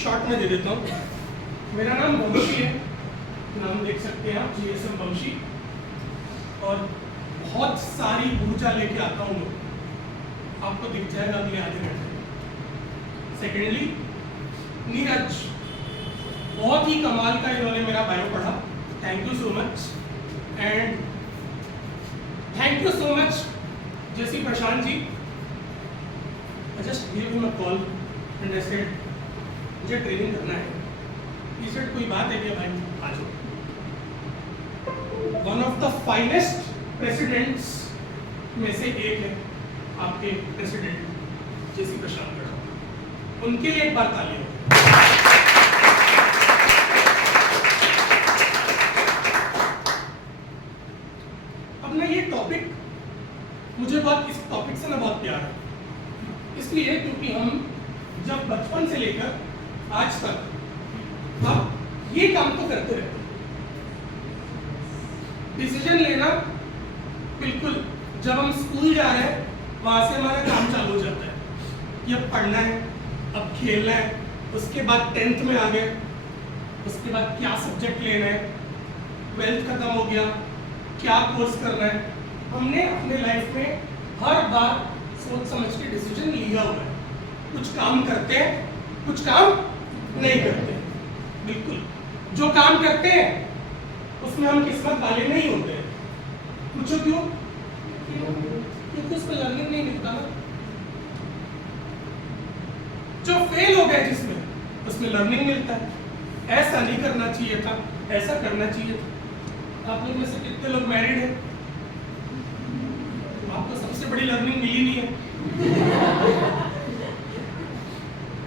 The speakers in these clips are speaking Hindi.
शॉर्ट में दे देता हूँ। मेरा नाम वंशी है, नाम देख सकते हैं आप, GSM वंशी, और बहुत सारी ऊर्जा लेके आता हूँ मैं, आपको दिख जाएगा अगले आधे घंटे में। सेकेंडली, नीरज, बहुत ही कमाल का इन्होंने मेरा बायो पढ़ा, thank you so much. And thank you so much जैसी Prashant ji, I just gave him a call and I said, मुझे ट्रेनिंग करना है। He said, कोई बात है क्या भाई, आ जाओ। One of the finest presidents में से एक है आपके प्रेसिडेंट जेसी प्रशांत गढ़, उनके लिए एक बार ताली हो। अब ना ये टॉपिक मुझे बहुत, इस टॉपिक से ना बहुत प्यार है, इसलिए क्योंकि हम जब बचपन से लेकर आज तक अब ये काम तो करते रहते हैं। डिसीजन लेना, बिल्कुल जब हम स्कूल जा रहे हैं वहां से हमारा काम चालू हो जाता है कि अब पढ़ना है, अब खेलना है, उसके बाद 10th में आ गए, उसके बाद क्या सब्जेक्ट लेना है, 12th खत्म हो गया, क्या कोर्स करना है। हमने अपने लाइफ में हर बार सोच समझ के डिसीजन लिया हुआ है। कुछ काम करते हैं, कुछ काम नहीं करते हैं। बिल्कुल, जो काम करते हैं उसमें हम किस्मत वाले नहीं होते हैं। पूछो क्यों? क्योंकि उसमें लर्निंग नहीं मिलता ना। जो फेल हो गए जिसमें, उसमें लर्निंग मिलता है। ऐसा नहीं करना चाहिए था, ऐसा करना चाहिए था। आप लोग में से कितने लोग मैरिड हैं? आपको सबसे बड़ी लर्निंग मिली नहीं है।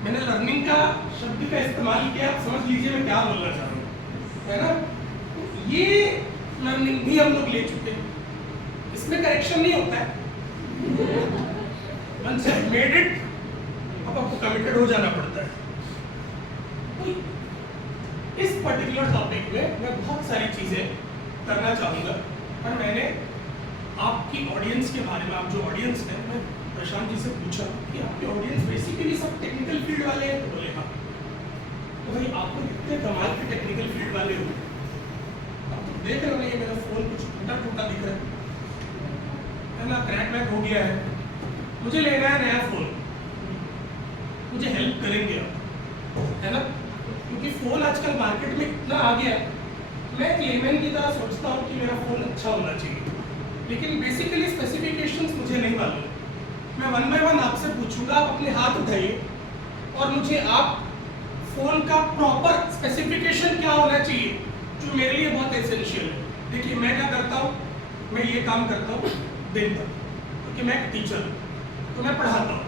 मैंने लर्निंग का शब्द का इस्तेमाल किया, आप समझ लीजिए मैं क्या बोलना चाह रहा हूँ, है ना। ये लर्निंग भी हम लोग ले चुके हैं, इसमें करेक्शन नहीं होता है। Once you have made it, अब आपको कमिटेड हो जाना पड़ता है। तो इस पर्टिकुलर टॉपिक में मैं बहुत सारी चीजें करना चाहूँगा, और मैंने आपकी ऑडियंस के बारे में, आप जो ऑडियंस है, मैं प्रशांत जी से पूछा कि आपके ऑडियंस बेसिकली सब टेक्निकल फील्ड वाले हैं, तो बोले हाँ। तो भाई आप लोग इतने कमाल के टेक्निकल फील्ड वाले हो, अब तो देख रहे हो ना, ये मेरा फोन कुछ टूटा टूटा दिख रहा है ना, क्रैक वैक हो गया है, मुझे लेना है नया फोन, मुझे हेल्प करेंगे आप, है ना। क्योंकि फोन आजकल मार्केट में इतना आ गया, मैं लेमैन की तरह सोचता हूँ कि मेरा फोन अच्छा होना चाहिए, लेकिन बेसिकली स्पेसिफिकेशंस मुझे नहीं मालूम। मैं 1 बाय 1 आपसे पूछूंगा, आप अपने हाथ उठाइए और मुझे आप फोन का प्रॉपर स्पेसिफिकेशन क्या होना चाहिए, जो मेरे लिए बहुत एसेंशियल है। देखिए मैं क्या करता हूँ, मैं ये काम करता हूँ दिन भर, क्योंकि मैं एक टीचर हूँ, तो मैं पढ़ाता हूँ।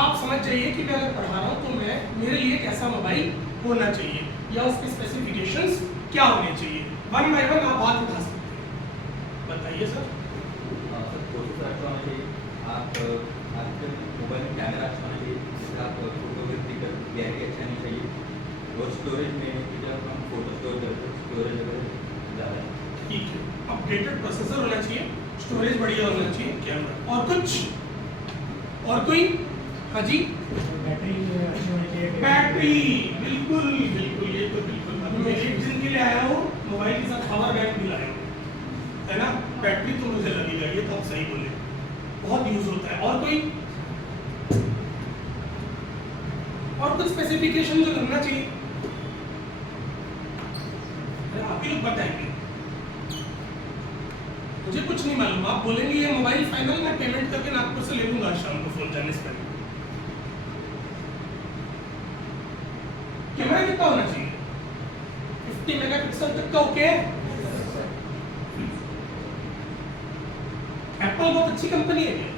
आप समझ जाइए कि मैं अगर पढ़ा रहा हूँ तो मैं, मेरे लिए कैसा मोबाइल होना चाहिए या उसके स्पेसिफिकेशंस क्या होने चाहिए। 1 बाय 1 आप हाथ उठा सकते हैं, बताइए सर। आप आपके मोबाइल में कैमरा अच्छा होना चाहिए, जिससे आप फोटोग्राफी कर गैलरी अच्छा नहीं चाहिए, और स्टोरेज में कि जब हम फोटो स्टोर करते हैं स्टोरेज वगैरह ज़्यादा है। ठीक है, अपडेटेड प्रोसेसर होना चाहिए, स्टोरेज बढ़िया होना चाहिए, कैमरा, और कुछ, और कोई? हाँ जी, बैटरी, बिल्कुल बिल्कुल, ये तो बिल्कुल। अभी मैं 1 दिन के लिए आया हूँ, मोबाइल के साथ पावर बैंक भी लाया हूँ, है ना। बैटरी तो मुझे लगेगा, ये तो आप सही बोले, बहुत यूज होता है। और कोई, और कुछ स्पेसिफिकेशन जो करना चाहिए, आप ही लोग बताएंगे, मुझे कुछ नहीं मालूम। आप बोलेंगे ये मोबाइल फाइनल, मैं पेमेंट करके नागपुर से ले लूंगा शाम को फोन जाने से पहले। कैमरा कितना होना चाहिए? 50 मेगापिक्सल तक का ओके है। एप्पल बहुत अच्छी कंपनी है क्या?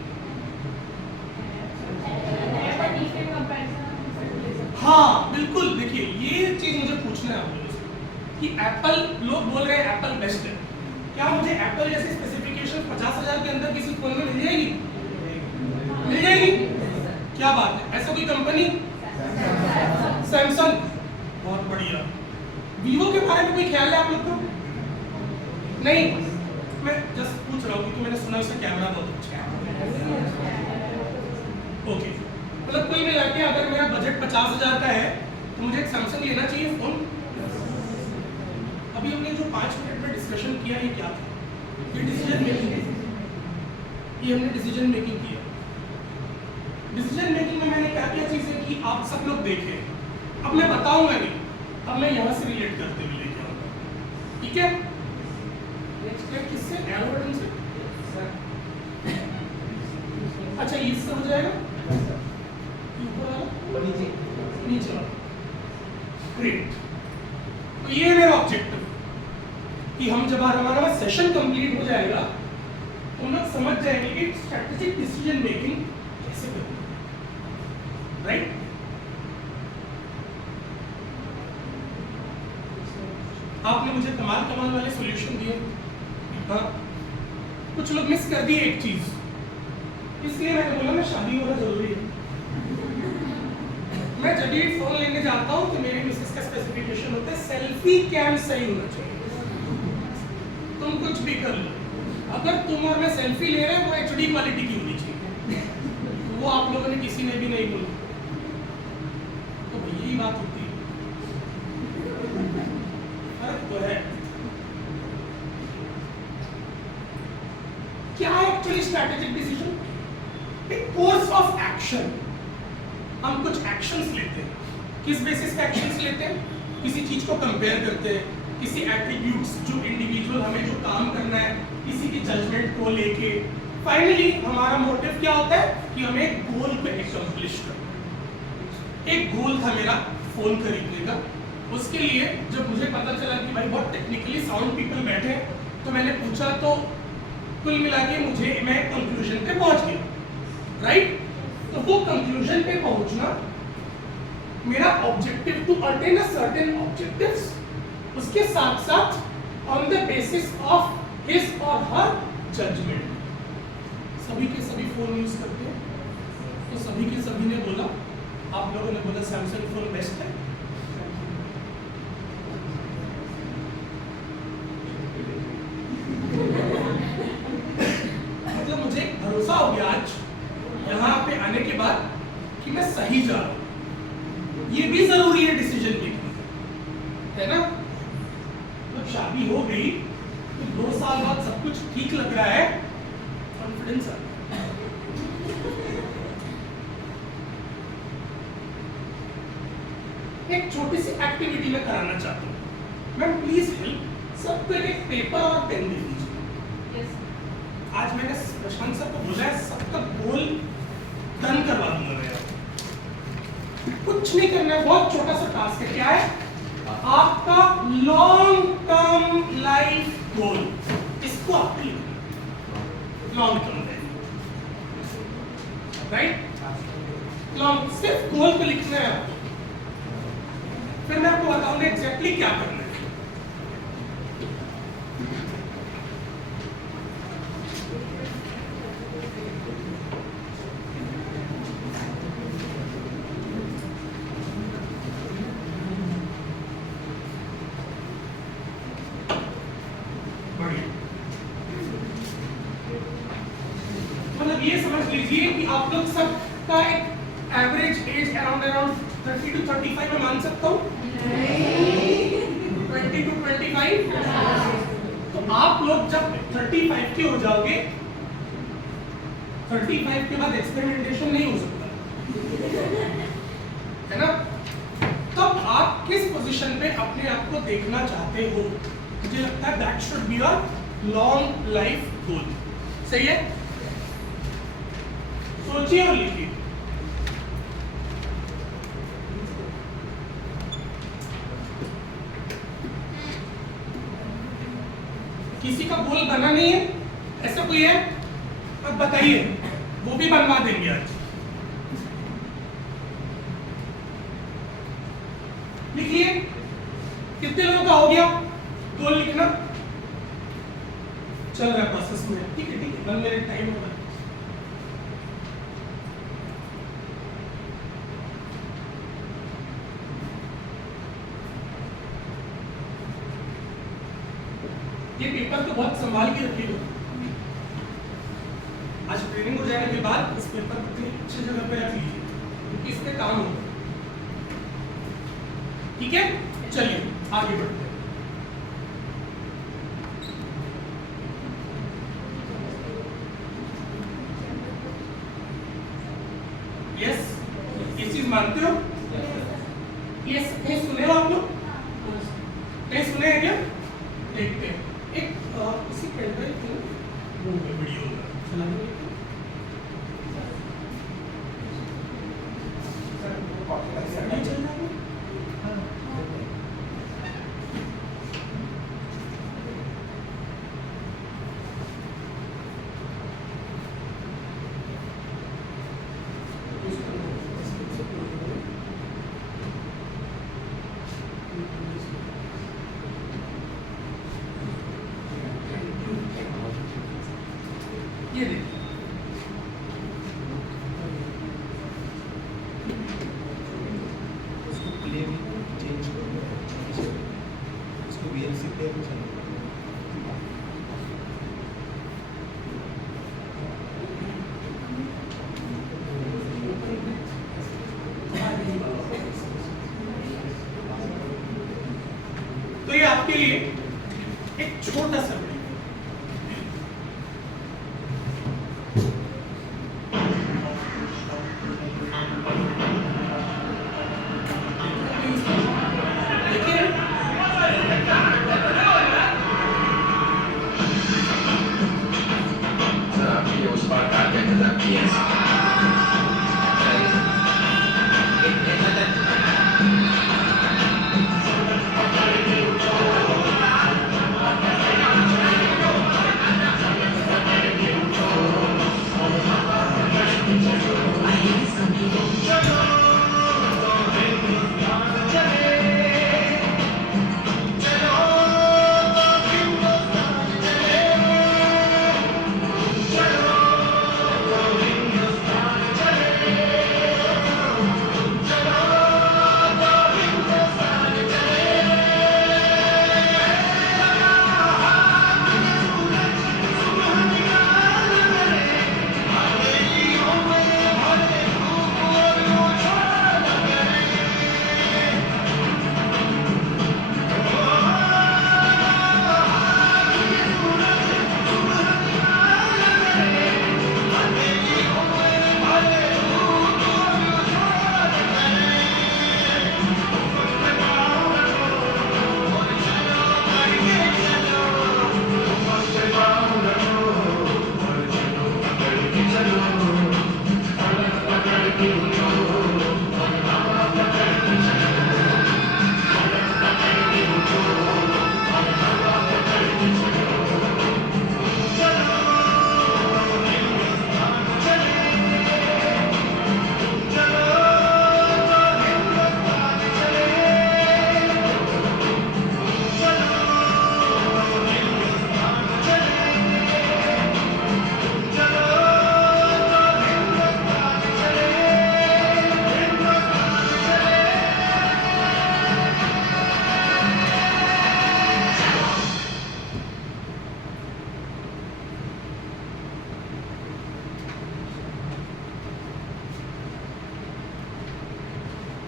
हाँ बिल्कुल, देखिए ये चीज मुझे पूछना है आप लोगों से कि एप्पल, लोग बोल रहे हैं एप्पल बेस्ट है, क्या मुझे एप्पल जैसी स्पेसिफिकेशन 50,000 के अंदर किसी फोन में मिल जाएगी? मिल जाएगी? क्या बात है, ऐसा कोई कंपनी? सैमसंग, बहुत बढ़िया। वीवो के बारे में कोई ख्याल है आप लोग को? नहीं, मैं जस्ट पूछ रहा हूँ क्योंकि मैंने सुना उसका कैमरा बहुत अच्छा है। ओके, मतलब कुल मिला के अगर मेरा बजट 50,000 का है तो मुझे एक सैमसंग लेना चाहिए फोन। अभी हमने जो 5 मिनट में डिस्कशन किया ये क्या था? ये डिसीजन मेकिंग, ये हमने डिसीजन मेकिंग किया। डिसीजन मेकिंग में मैंने क्या क्या चीजें की आप सब लोग देखें, अब मैं बताऊंगा नहीं, अब मैं यहाँ से रिलेट करते हुए लेके आऊंगा, ठीक है? नेक्स्ट है किससे? एरोबटन से। अच्छा ये इससे हो जाएगा, ऊपर वाला नीचे वाला, ग्रेट। तो ये है मेरा ऑब्जेक्टिव कि हम जब हमारा सेशन कंप्लीट हो जाएगा तो हम लोग समझ जाएंगे कि स्ट्रेटेजिक डिसीजन मेकिंग कैसे करना, राइट? आपने मुझे कमाल वाले सॉल्यूशन दिए, हाँ कुछ लोग मिस कर दिए एक चीज, इसलिए मैंने बोला मैं शादी होना जरूरी है। मैं जब भी फोन लेने जाता हूँ तो मेरी मिसेस का स्पेसिफिकेशन होता है सेल्फी कैम सही होना चाहिए। तुम कुछ भी कर लो, अगर तुम और मैं सेल्फी ले रहे हैं वो एचडी क्वालिटी की होनी चाहिए। वो आप लोगों ने किसी ने भी नहीं बोला, तो भाई यही बात होती है, फर्क तो है। क्या है एक्चुअली स्ट्रेटेजिक डिसीजन? एक कोर्स ऑफ एक्शन। हम कुछ एक्शंस लेते हैं, किस बेसिस पे एक्शंस लेते हैं? किसी चीज को कंपेयर करते हैं, किसी एट्रीब्यूट्स जो इंडिविजुअल हमें जो काम करना है, किसी की जजमेंट को लेके फाइनली हमारा मोटिव क्या होता है कि हमें एक गोल पे एक्सप्लिश करना। एक गोल था मेरा फोन खरीदने का, उसके लिए जब मुझे पता चला कि भाई बहुत टेक्निकली साउंड पीपल बैठे हैं, तो मैंने पूछा, तो कुल मिला के मैं कंक्लूजन पे पहुंच गया, राइट? तो वो कंक्लूजन पे पहुंचना मेरा objective to attain a certain objectives, उसके साथ साथ on the basis of his और हर जजमेंट। सभी के सभी फोन यूज करते हैं, तो सभी के सभी ने बोला, आप लोगों ने बोला सैमसंग फोन बेस्ट है। मतलब मुझे भरोसा हो गया आज यहाँ पे आने के बाद कि मैं सही जा रहा हूँ। ये भी जरूरी है डिसीजन मेकिंग, है ना? जब शादी हो गई तो 2 साल बाद सब कुछ ठीक लग रहा है, कॉन्फिडेंस आ गया। एक छोटी सी एक्टिविटी में कराना चाहता हूँ, मैम प्लीज हेल्प, सबको एक पेपर और पेन दे दीजिए। आज मैंने प्रशांत सर को बोला है सबका गोल डन करवा दूंगा मैं। कुछ नहीं करना है, बहुत छोटा सा टास्क है। क्या है? आपका लॉन्ग टर्म लाइफ गोल, इसको आपको लिखना, long term life, right? Long, सिर्फ गोल को लिखना है आपको। फिर मैं आपको बताऊंगा एग्जैक्टली क्या करना है। मतलब ये समझ लीजिए कि आप लोग सब का एक एवरेज एज अराउंड 30 to 35 मैं मान सकता हूँ, 20 to 25। तो आप लोग जब 35 के हो जाओगे, 35 के बाद एक्सपेरिमेंटेशन नहीं हो सकता, है ना? तब आप किस पोजीशन पे अपने आप को देखना चाहते हो? मुझे लगता है that should be your long life goal. सही है? सोचिए और लिखिए। किसी का गोल बना नहीं है, ऐसा कोई है? अब बताइए, वो भी बनवा देंगे आज। लिखिए, कितने लोगों का हो गया गोल लिखना? चल रहा है प्रोसेस में, ठीक है, 1 मिनट टाइम होगा। ये पेपर तो बहुत संभाल के रखिएगा। आज ट्रेनिंग हो जाने के बाद इस पेपर को कहीं अच्छी जगह पे रख लीजिए, क्योंकि इस पे काम होगा। ठीक है, चलिए आगे बढ़ते हैं। यस, ये चीज मानते हो? ये सुने हो आप लोग? नहीं सुने हैं क्या? देखते हैं। एक इसी पेनड्राइव को वो वीडियो चलाने के नहीं चल रहा है? ये देखिए, उसको प्ले में चेंज करो, उसको VLC प्ले में चलाओ। तो ये आपके लिए एक छोटा सा वीडियो देखिए, Desafio Spartacus, desafios.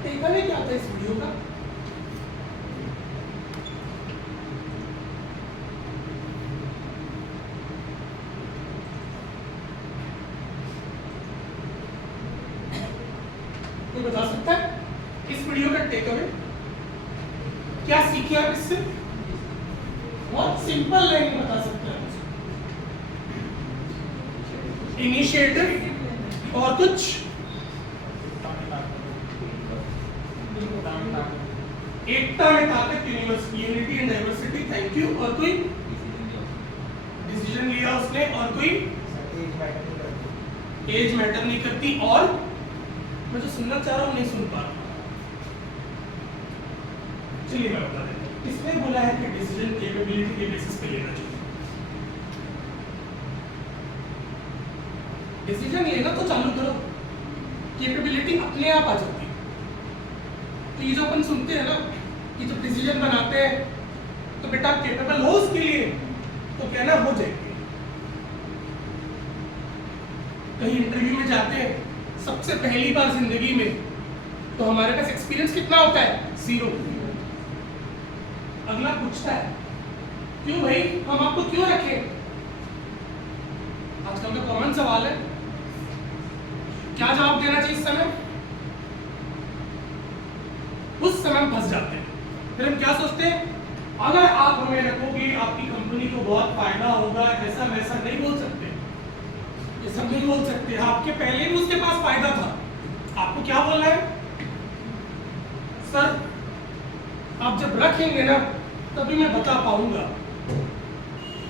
देखा नहीं क्या था इस वीडियो का? कोई बता सकता है इस वीडियो का टेक अवे क्या सीखे आप इससे? बहुत सिंपल लाइन में बता सकते हैं। इनिशिएटिव और कुछ एकता में ताकत, unity and diversity, thank you. और कोई डिसीजन लिया उसने, और कोई एज मैटर नहीं करती, और मैं जो सुनना चाह रहा हूं नहीं सुन पा रहा। चलिए मैं बता देता हूं। इसने बोला है कि डिसीजन कैपेबिलिटी के बेसिस पे लेना चाहिए। डिसीजन लेना तो चालू करो, कैपेबिलिटी अपने आप आ जाती है। तो ये जो अपन सुनते हैं ना कि जब डिसीजन बनाते हैं तो बेटा आप कैपेबल हो उसके लिए, तो कहना हो जाएगी। कहीं इंटरव्यू में जाते हैं सबसे पहली बार जिंदगी में, तो हमारे पास एक्सपीरियंस कितना होता है? 0। अगला पूछता है क्यों भाई हम आपको क्यों रखें? आजकल का कॉमन सवाल है, क्या जवाब देना चाहिए इस समय? उस समय हम फंस जाते हैं। फिर हम क्या सोचते हैं, अगर आप हमें रखोगे आपकी कंपनी को बहुत फायदा होगा, ऐसा वैसा नहीं बोल सकते, ये सब नहीं बोल सकते। आपके पहले भी उसके पास फायदा था, आपको क्या बोलना है? सर आप जब रखेंगे ना तभी मैं बता पाऊंगा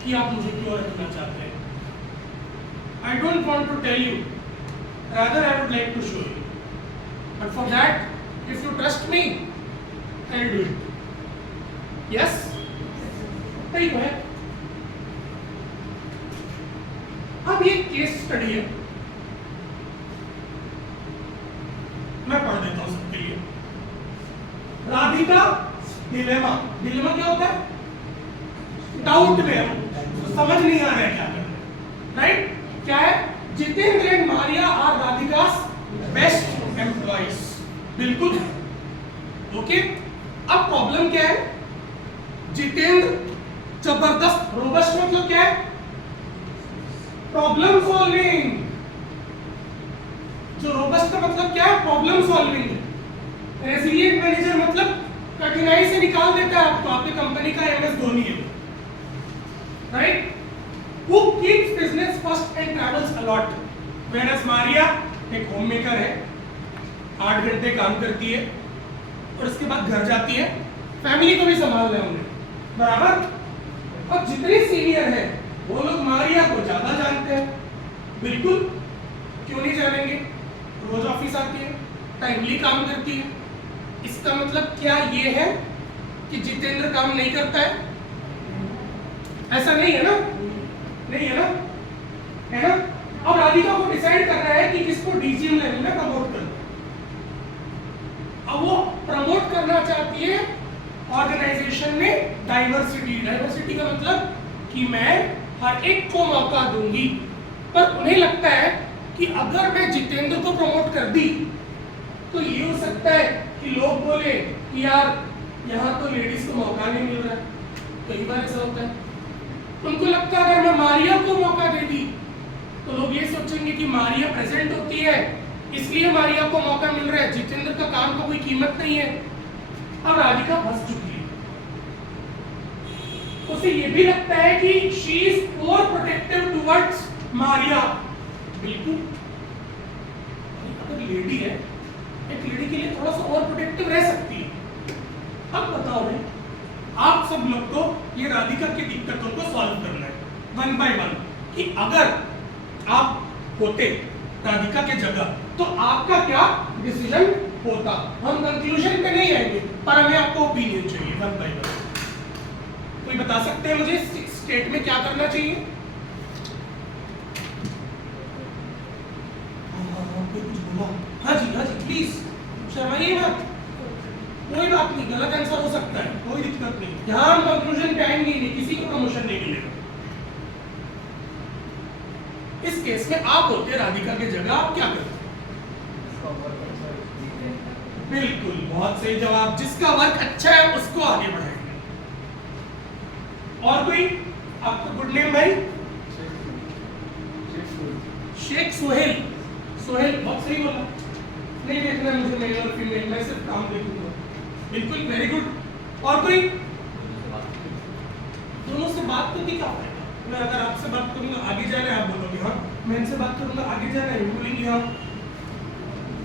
कि आप मुझे क्यों रखना चाहते हैं। I don't want to tell you, rather I would like to show you. But for that, if you trust me, I'll do it. Yes? सही तो है। अब ये केस स्टडी है, मैं पढ़ देता हूं सबके लिए। राधिका डिलेमा, डिलेमा क्या होता है? डाउट में है, समझ नहीं आ रहा है क्या करना है, राइट? क्या है? Jitendra and Maria are Radhika's best employees, बिल्कुल ओके। अब प्रॉब्लम क्या है? जितेंद्र जबरदस्त, रोबस्ट मतलब क्या है? Problem solving. जो रोबस्ट का मतलब क्या है? Problem solving. रेजिलिएंट मैनेजर मतलब कठिनाई से निकाल देता है आपको, आपकी कंपनी का एमएस धोनी है, right? Who keeps business first and travels a lot, whereas Maria एक होममेकर है, 8 घंटे काम करती है और उसके बाद घर जाती है, फैमिली को भी संभालना है उन्हें, बराबर? और जितने सीनियर हैं वो लोग मारिया को ज्यादा जानते हैं, बिल्कुल, क्यों नहीं जानेंगे? रोज ऑफिस आती है, टाइमली काम करती है। इसका मतलब क्या ये है कि जितेंद्र काम नहीं करता है? ऐसा नहीं है ना? नहीं है ना? है ना? अब राधिका को डिसाइड करना है कि किसको डीजीएम लेवल में प्रमोट करना। अब वो प्रमोट करना चाहती है ऑर्गेनाइजेशन में डाइवर्सिटी। डाइवर्सिटी का मतलब कि मैं हर एक को मौका दूंगी, पर उन्हें लगता है कि अगर मैं जितेंद्र को प्रमोट कर दी तो ये हो सकता है कि लोग बोले कि यार यहाँ तो लेडीज को मौका नहीं मिल रहा है। कई बार ऐसा होता है, उनको लगता है अगर मैं मारिया को मौका दे दी तो लोग ये सोचेंगे कि मारिया प्रेजेंट होती है इसलिए मारिया को मौका मिल रहा है, जितेंद्र का काम का कोई कीमत नहीं है। अब राधिका फंस चुकी है, उसे ये भी लगता है कि she is more protective towards Maria. बिल्कुल, अगर लेडी है, एक लेडी के लिए थोड़ा सा और प्रोटेक्टिव रह सकती है। अब बताओ भाई, आप सब लोग को ये राधिका की दिक्कतों को सॉल्व करना है वन बाय वन, कि अगर आप होते राधिका के जगह तो आपका क्या डिसीजन होता। हम कंक्लूजन पे नहीं आएंगे, पर हमें आपको ओपिनियन चाहिए वन बाय वन। कोई बता सकते हैं मुझे स्टेट में क्या करना चाहिए? कोई कुछ बोला? हाँ जी प्लीज शर्माइए मत, कोई बात नहीं, गलत आंसर हो सकता है, कोई दिक्कत नहीं। यहाँ हम कंक्लूजन पे आएंगे नहीं, किसी को प्रमोशन नहीं मिलेगा। इस केस में आप होते राधिका के जगह, आप क्या करते? बिल्कुल, बहुत सही जवाब। जिसका वर्क अच्छा है उसको आगे बढ़ाएंगे। और कोई? आपका गुड नेम भाई? शेख सोहेल। सोहेल, बहुत सही बोला। नहीं देखना मुझे मेल और फीमेल, मैं सिर्फ काम देखूंगा। बिल्कुल, वेरी गुड। और कोई? दोनों से बात करके क्या फायदा? मैं अगर आपसे बात करूंगा आगे जाना है, आप बोलोगे हाँ, मैं इनसे बात करूंगा आगे जाना है, बोलेंगे हाँ।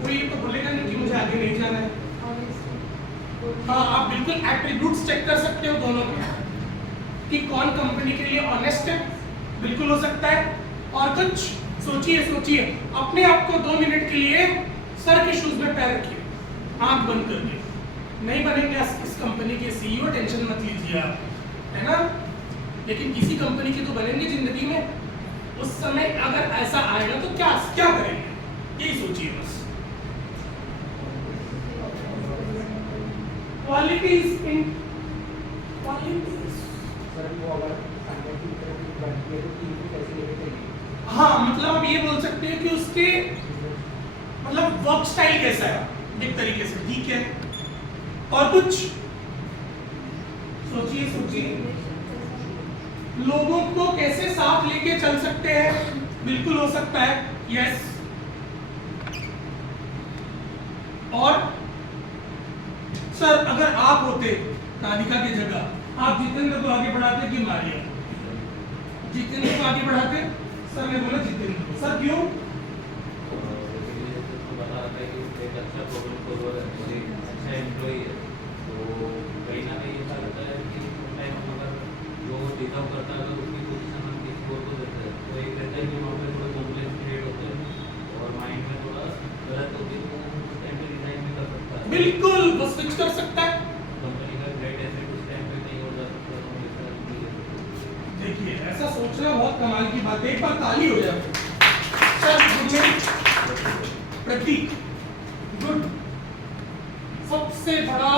कोई तो बोलेगा नहीं कि मुझे आगे नहीं जाना है। हाँ, आप बिल्कुल एट्रीब्यूट्स चेक कर सकते हो दोनों के, कि कौन कंपनी के लिए ऑनेस्ट है, बिल्कुल हो सकता है। और कुछ सोचिए अपने आप को 2 मिनट के लिए सर के शूज में पैर रखिए, आंख बंद करके। नहीं बनेंगे इस कंपनी के सीईओ, टेंशन मत लीजिए आप, है ना? लेकिन किसी कंपनी के तो बनेंगे जिंदगी में। उस समय अगर ऐसा आएगा तो क्या करेंगे, यही सोचिए बस। क्वालिटीज इन क्वालिटीज, हाँ, मतलब आप ये बोल सकते हैं कि उसके मतलब वर्क स्टाइल कैसा है, एक तरीके से, ठीक है। और कुछ सोचिए सोचिए, लोगों को कैसे साथ लेके चल सकते हैं? बिल्कुल हो सकता है, यस। और सर अगर आप होते राधिका की जगह, आप जितेंद्र को आगे बढ़ाते कि मारिया? जितेंद्र को आगे बढ़ाते। सर ने बोला जितेंद्र को। सर क्यों? बता रहा था कि एक अच्छा प्रॉब्लम सॉल्वर है, अच्छा एम्प्लॉई है, तो कहीं ना कहीं ऐसा लगता है कि टाइम अगर जो डिजर्व करता है अगर उसकी पोजीशन हम किसी और को देते हैं तो एक रहता है कि वहाँ पे थोड़े कॉम्प्लेक्स क्रिएट होते हैं और माइंड में थोड़ा गलत होती है, तो उस टाइम पे डिजाइन भी कर सकता है। बिल्कुल, वो स्विच कर सकता है। कंपनी का ग्रेट एसेट उस टाइम पे नहीं हो जा सकता, तो इस तरह की है। देखिए ऐसा सोचना बहुत कमाल की बात है। एक बार ताली हो जाए सर। प्रतीक, गुड। सबसे बड़ा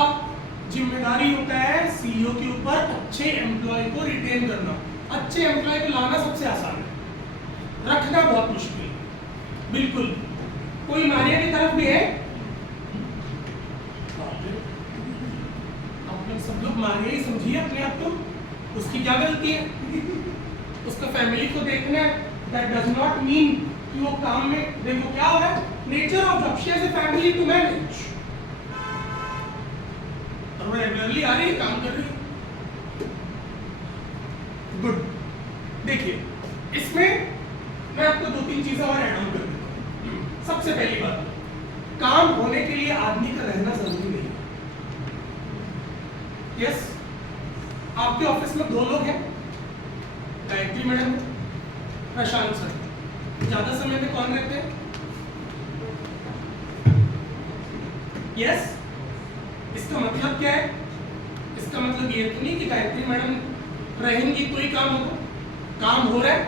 जिम्मेदारी होता है सीईओ के ऊपर अच्छे एम्प्लॉय को रिटेन करना। अच्छे एम्प्लॉय को लाना सबसे आसान है, रखना बहुत मुश्किल है। बिल्कुल। कोई मारिया की तरफ भी है? आप लोग सब लोग मारिया ही समझिए अपने आप को। उसकी क्या गलती है? उसका फैमिली को देखना है। दैट डज नॉट मीन कि वो काम में, देखो क्या हो रहा है, nature of job, she has a family to manage. और वो रेगुलरली आ रही है, काम कर रही है। गुड। देखिए इसमें मैं आपको 2-3 चीजें और ऐड ऑन कर देता हूं। सबसे पहली बात, काम होने के लिए आदमी का रहना जरूरी नहीं है। यस, आपके ऑफिस में 2 लोग हैं, गायत्री मैडम, प्रशांत सर। ज्यादा समय में कौन रहते हैं? यस। इसका मतलब क्या है? इसका मतलब ये तो नहीं कि गायत्री मैडम रहेंगी तो ही काम होगा। काम हो रहा है।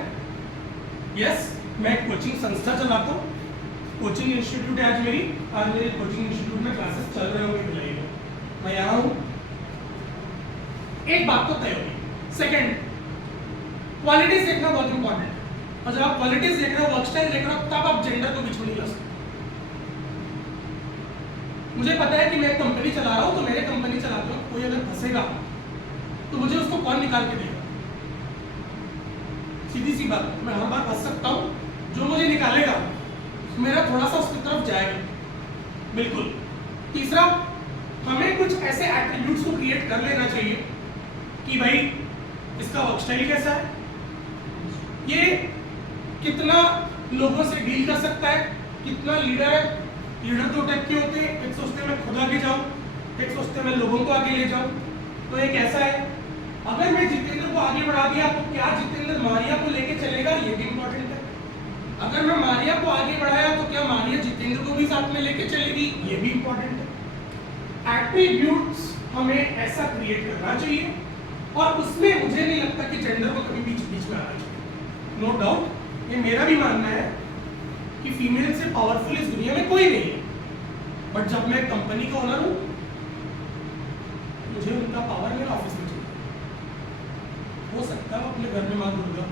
यस, मैं कोचिंग संस्था चलाता हूँ, कोचिंग इंस्टीट्यूट है आज मेरी। आज मेरे कोचिंग इंस्टीट्यूट में क्लासेस चल रहे होंगे, मिलाइए, मैं यहाँ हूँ। एक बात तो तय होगी। सेकंड, क्वालिटीज देखना बहुत इंपॉर्टेंट है। और जब आप क्वालिटीज देख रहे हो, वर्क स्टाइल देख रहे हो, तब आप जेंडर को बीच में नहीं ला सकते। मुझे पता है कि मैं कंपनी चला रहा हूँ, तो मेरे कंपनी चलाते हो कोई अगर फंसेगा तो मुझे उसको कौन निकाल के देगा? सीधी सी बात, मैं हर बार फंस सकता हूँ। जो मुझे निकालेगा मेरा थोड़ा सा उसकी तरफ जाएगा। बिल्कुल। तीसरा, हमें कुछ ऐसे एट्रीब्यूट्स को क्रिएट कर लेना चाहिए कि भाई इसका वर्क स्टाइल कैसा है, ये कितना लोगों से डील कर सकता है, कितना लीडर है। लीडर 2 टाइप के होते हैं, एक सोचते हैं मैं खुद आगे जाऊं, एक सोचते हैं मैं लोगों को आगे ले जाऊं। तो एक ऐसा है, अगर मैं जितेंद्र को आगे बढ़ा दिया तो क्या जितेंद्र मारिया को लेके चलेगा? ये भी इंपॉर्टेंट है। अगर मैं मारिया को आगे बढ़ाया तो क्या मारिया जितेंद्र को भी साथ में लेके चलेगी? ये भी इंपॉर्टेंट है। एट्रीब्यूट्स हमें ऐसा क्रिएट करना चाहिए, और उसमें मुझे नहीं लगता कि जेंडर को कभी बीच में आना चाहिए। नो डाउट, ये मेरा भी मानना है कि फीमेल से पावरफुल इस दुनिया में कोई नहीं है। बट जब मैं कंपनी का ओनर हूं, मुझे उनका पावर मेरे ऑफिस में चाहिए। हो सकता है अपने घर में मां दुर्गा,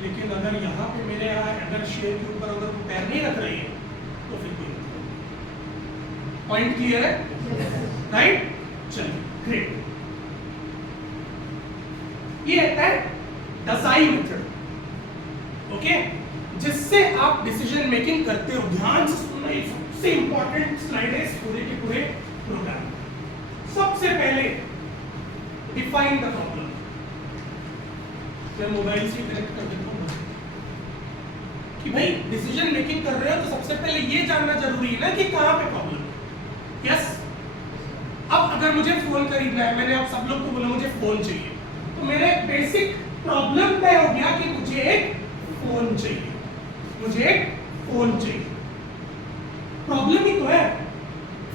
लेकिन अगर यहाँ पे मेरे यहाँ अगर शेर के ऊपर अगर वो पैर नहीं रख रही है तो फिर कोई पॉइंट क्लियर है? राइट, चलिए ग्रेट। ये रहता है डसाई मेथड, ओके, जिससे आप डिसीजन मेकिंग करते हो। ध्यान से सुनना, ये सबसे इंपॉर्टेंट स्लाइड है इस पूरे के पूरे प्रोग्राम। सबसे पहले डिफाइन द प्रॉब्लम। मैं मोबाइल से कनेक्ट कर देता हूँ कि भाई डिसीजन मेकिंग कर रहे हो तो सबसे पहले ये जानना जरूरी है ना कि कहाँ पे प्रॉब्लम है। यस। अब अगर मुझे फोन खरीदना है, मैंने आप सब लोग को बोला मुझे फोन चाहिए, तो मेरे बेसिक प्रॉब्लम तय हो गया कि मुझे एक फोन चाहिए, मुझे एक फोन चाहिए। प्रॉब्लम ही तो है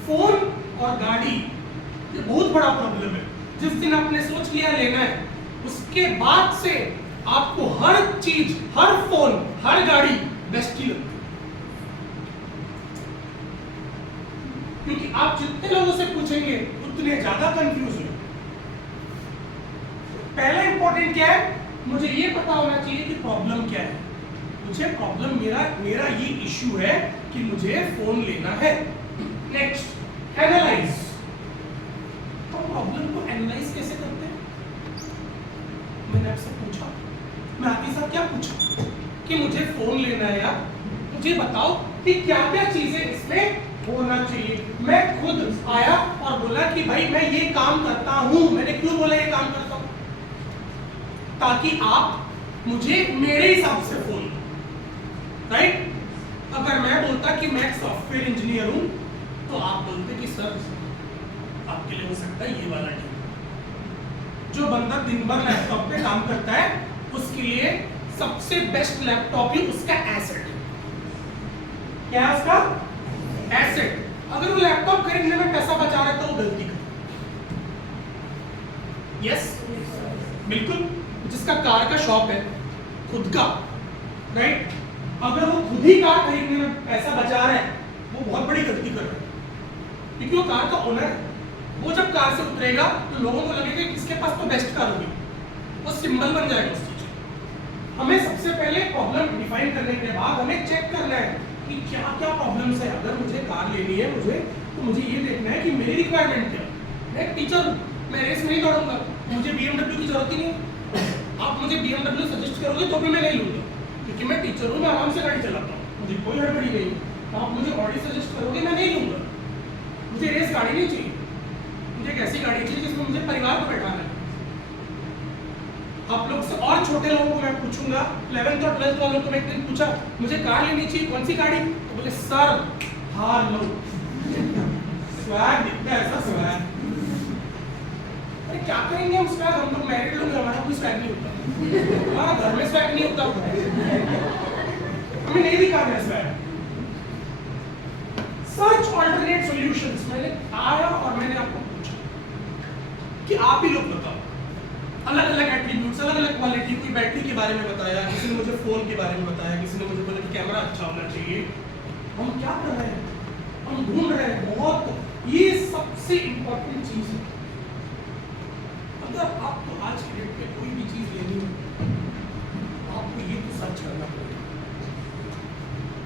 फोन और गाड़ी, ये बहुत बड़ा प्रॉब्लम है। जिस दिन आपने सोच लिया लेना है, उसके बाद से आपको हर चीज, हर फोन, हर गाड़ी बेस्ट ही लगती है। क्योंकि आप जितने लोगों से पूछेंगे उतने ज्यादा कंफ्यूज हो। पहला इंपॉर्टेंट क्या है, मुझे ये पता होना चाहिए कि प्रॉब्लम क्या है। मुझे प्रॉब्लम, मेरा ये इश्यू है कि मुझे फोन लेना है। Next, analyse. तो प्रॉब्लम को क्या पूछा कि मुझे फोन लेना है यार, मुझे बताओ कि क्या क्या चीजें इसमें होना चाहिए। मैं खुद आया और बोला कि भाई मैं ये काम करता हूं। मैंने क्यों बोला ये काम करता हूं? ताकि आप मुझे मेरे हिसाब से फोन दो, राइट? अगर मैं बोलता कि मैं सॉफ्टवेयर इंजीनियर हूं तो आप बोलते कि सर आपके लिए हो सकता है ये वाला ठीक। जो बंदा दिन भर लैपटॉप पे काम करता है उसके लिए सबसे बेस्ट लैपटॉप ही उसका एसेट है। क्या है उसका एसेट? अगर वो लैपटॉप खरीदने में पैसा बचा रहा है तो वो गलती कर, यस बिल्कुल। जिसका कार का शॉप है खुद का, राइट, अगर वो खुद ही कार खरीदने में पैसा बचा रहा है वो बहुत बड़ी गलती कर रहा है, क्योंकि वो कार का ओनर है। वो जब कार से उतरेगा तो लोगों को लगेगा कि इसके पास तो बेस्ट कार होगी, वो सिंबल बन जाएगा उस चीज का। हमें सबसे पहले प्रॉब्लम डिफाइन करने के बाद हमें चेक करना है कि क्या क्या प्रॉब्लम्स है। अगर मुझे कार लेनी है तो मुझे ये देखना है कि मेरी रिक्वायरमेंट क्या है। मैं एक टीचर हूँ, मैं रेस में नहीं दौड़ूंगा, मुझे BMW की जरूरत ही नहीं है। आप मुझे BMW सजेस्ट करोगे तो भी मैं नहीं लूंगा, क्योंकि मैं टीचर हूँ, मैं आराम से गाड़ी चलाता हूँ, मुझे कोई हड़बड़ी नहीं है। आप मुझे ऑडी सजेस्ट करोगे मैं नहीं लूंगा। मुझे रेस गाड़ी नहीं चाहिए, मुझे एक ऐसी गाड़ी चाहिए जिसमें मुझे परिवार को बैठाना है। आप लोग से और छोटे लोगों को मैं पूछूंगा, 11th और 12th वालों को मैं एक दिन पूछा मुझे कार लेनी चाहिए, कौन सी गाड़ी? तो बोले सर हार लो। स्वैग दिखता है, ऐसा स्वैग। अरे क्या करेंगे हम स्वैग? हम लोग मैरिड लोग, हमारा कोई स्वैग नहीं होता, हमारा घर में स्वैग नहीं होता, हमें नहीं दिखा रहा स्वैग। Search alternate solutions. मैंने आया और मैंने आपको पूछा कि आप ही लोग बताओ अलग अलग एट्रीब्यूट्स, अलग अलग क्वालिटी। कोई बैटरी के बारे में बताया, किसी ने मुझे फोन के बारे में बताया, किसी ने मुझे बोला कि कैमरा अच्छा होना चाहिए। हम क्या कर रहे हैं? हम ढूंढ रहे हैं बहुत। ये सबसे इंपॉर्टेंट चीज है। अगर आपको आज की डेट में कोई भी चीज लेनी है आपको ये तो सर्च करना पड़ेगा।